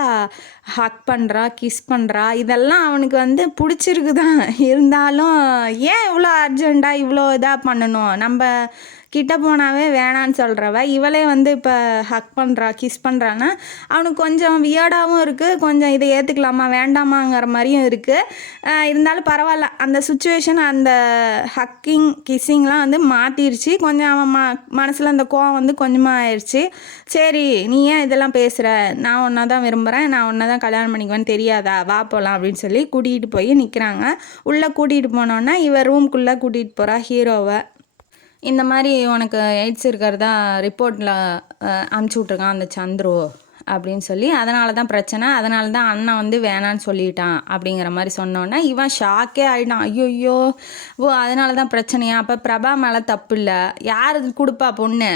ஹக் பண்ணுறா கிஸ் பண்ணுறா. இதெல்லாம் அவனுக்கு வந்து பிடிச்சிருக்கு தான். இருந்தாலும் ஏன் இவ்வளோ அர்ஜெண்ட்டாக இவ்வளோ இதாக பண்ணணும் நம்ம கிட்ட போனாவே வேணான்னு சொல்கிறவ இவளே வந்து இப்போ ஹக் பண்ணுறா கிஸ் பண்ணுறான்னா அவனுக்கு கொஞ்சம் வியர்டாகவும் இருக்குது. கொஞ்சம் இதை ஏற்றுக்கலாமா வேண்டாமாங்கிற மாதிரியும் இருக்குது. இருந்தாலும் பரவாயில்ல அந்த சுச்சுவேஷன் அந்த ஹக்கிங் கிஸ்ஸிங்லாம் வந்து மாற்றிருச்சு. கொஞ்சம் அவன் மனசில் அந்த கோவம் வந்து கொஞ்சமாக ஆயிடுச்சு. சரி நீ ஏன் இதெல்லாம் பேசுகிற நான் ஒன்றா தான் விரும்புகிறேன் நான் ஒன்றா தான் கல்யாணம் பண்ணிக்குவேன்னு தெரியாதா வா போகலாம் அப்படின்னு சொல்லி கூட்டிகிட்டு போய் நிற்கிறாங்க. உள்ளே கூட்டிகிட்டு போனோன்னா இவன் ரூம்குள்ளே கூட்டிகிட்டு போகிறா ஹீரோவை. இந்த மாதிரி உனக்கு எய்ட்ஸ் இருக்கிறதா ரிப்போர்ட்டில் அனுப்பிச்சி விட்ருக்கான் அந்த சந்துரு அப்படின்னு சொல்லி அதனால தான் பிரச்சனை அதனால தான் அண்ணன் வந்து வேணான்னு சொல்லிட்டான் அப்படிங்கிற மாதிரி சொன்னோன்னே இவன் ஷாக்கே ஆகிட்டான். ஐயோ அதனால தான் பிரச்சனையா அப்போ பிரபா மேலே தப்பு இல்லை யார் கொடுப்பா பொண்ணு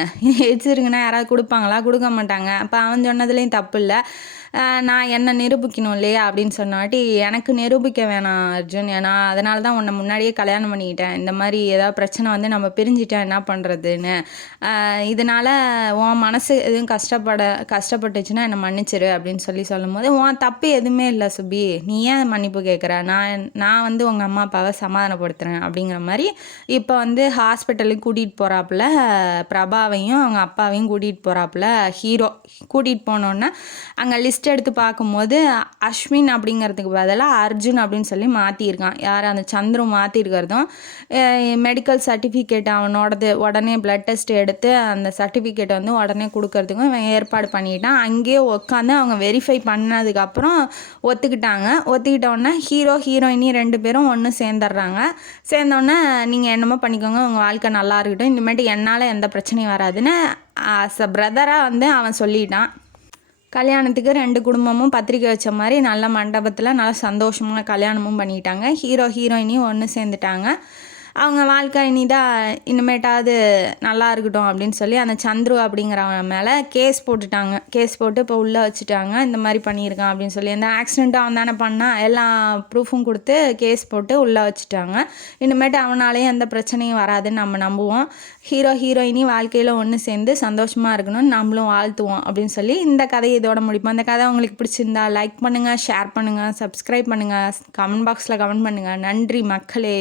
எய்ட்ஸ் இருக்குன்னா யாராவது கொடுப்பாங்களா கொடுக்க மாட்டாங்க. அப்போ அவன் சொன்னதுலேயும் தப்பு இல்லை நான் என்ன நிரூபிக்கணும் இல்லையா அப்படின்னு சொன்னாட்டி எனக்கு நிரூபிக்க வேணாம் அர்ஜுன் ஏன்னா அதனால தான் உன்னை முன்னாடியே கல்யாணம் பண்ணிக்கிட்டேன். இந்த மாதிரி ஏதாவது பிரச்சனை வந்து நம்ம பிரிஞ்சிட்டேன் என்ன பண்ணுறதுன்னு இதனால் உன் மனசு எதுவும் கஷ்டப்பட்டுச்சுன்னா என்னை மன்னிச்சிரு அப்படின்னு சொல்லும் போது உன் தப்பு எதுவுமே இல்லை சுபி நீ ஏன் மன்னிப்பு கேட்குற நான் வந்து உங்கள் அம்மா அப்பாவை சமாதானப்படுத்துகிறேன் அப்படிங்கிற மாதிரி இப்போ வந்து ஹாஸ்பிட்டலுக்கு கூட்டிகிட்டு போகிறாப்புல பிரபாவையும் அவங்க அப்பாவையும் கூட்டிகிட்டு போகிறாப்புல ஹீரோ. கூட்டிகிட்டு போனோன்னே அங்கே லிஸ்ட் எடுத்து பார்க்கும்போது அஸ்வின் அப்படிங்கிறதுக்கு பதிலாக அர்ஜுன் அப்படின்னு சொல்லி மாற்றிருக்கான். யார் அந்த சந்துரு மாற்றிருக்கிறதும் மெடிக்கல் சர்டிஃபிகேட் அவனோடது உடனே பிளட் டெஸ்ட் எடுத்து அந்த சர்டிஃபிகேட் வந்து உடனே கொடுக்கறதுக்கும் இவன் ஏற்பாடு பண்ணிட்டான். அங்கேயே உட்காந்து அவங்க வெரிஃபை பண்ணதுக்கப்புறம் ஒத்துக்கிட்டோன்னே ஹீரோயினி 2 பேரும் ஒன்று சேர்ந்துடுறாங்க. சேர்ந்தோடனே நீங்கள் என்னமோ பண்ணிக்கோங்க உங்கள் வாழ்க்கை நல்லா இருக்கட்டும் இனிமேட்டு என்னால் எந்த பிரச்சனையும் வராதுன்னு ஆஸ் அ பிரதராக வந்து அவன் சொல்லிட்டான். கல்யாணத்துக்கு 2 குடும்பமும் பத்திரிக்கை வச்ச மாதிரி நல்ல மண்டபத்தில் நல்லா சந்தோஷமாக கல்யாணமும் பண்ணிட்டாங்க. ஹீரோயினியும் ஒன்று சேர்ந்துட்டாங்க. அவங்க வாழ்க்கை இனிமேட்டாவது நல்லா இருக்கட்டும் அப்படின்னு சொல்லி அந்த சந்துரு அப்படிங்கிறவன் மேலே கேஸ் போட்டுட்டாங்க. கேஸ் போட்டு இப்போ உள்ளே வச்சுட்டாங்க. இந்த மாதிரி பண்ணியிருக்கான் அப்படின்னு சொல்லி, அந்த ஆக்சிடெண்ட்டும் அவன் தானே பண்ணால், எல்லா ப்ரூஃபும் கொடுத்து கேஸ் போட்டு உள்ளே வச்சுட்டாங்க. இனிமேட்டு அவனாலேயும் எந்த பிரச்சனையும் வராதுன்னு நம்ம நம்புவோம். ஹீரோயினி வாழ்க்கையில் ஒன்று சேர்ந்து சந்தோஷமாக இருக்கணும்னு நம்மளும் வாழ்த்துவோம் அப்படின்னு சொல்லி இந்த கதையை இதோட முடிப்போம். அந்த கதை உங்களுக்கு பிடிச்சிருந்தா லைக் பண்ணுங்கள், ஷேர் பண்ணுங்கள், சப்ஸ்கிரைப் பண்ணுங்கள், கமெண்ட் பாக்ஸில் கமெண்ட் பண்ணுங்கள். நன்றி மக்களே.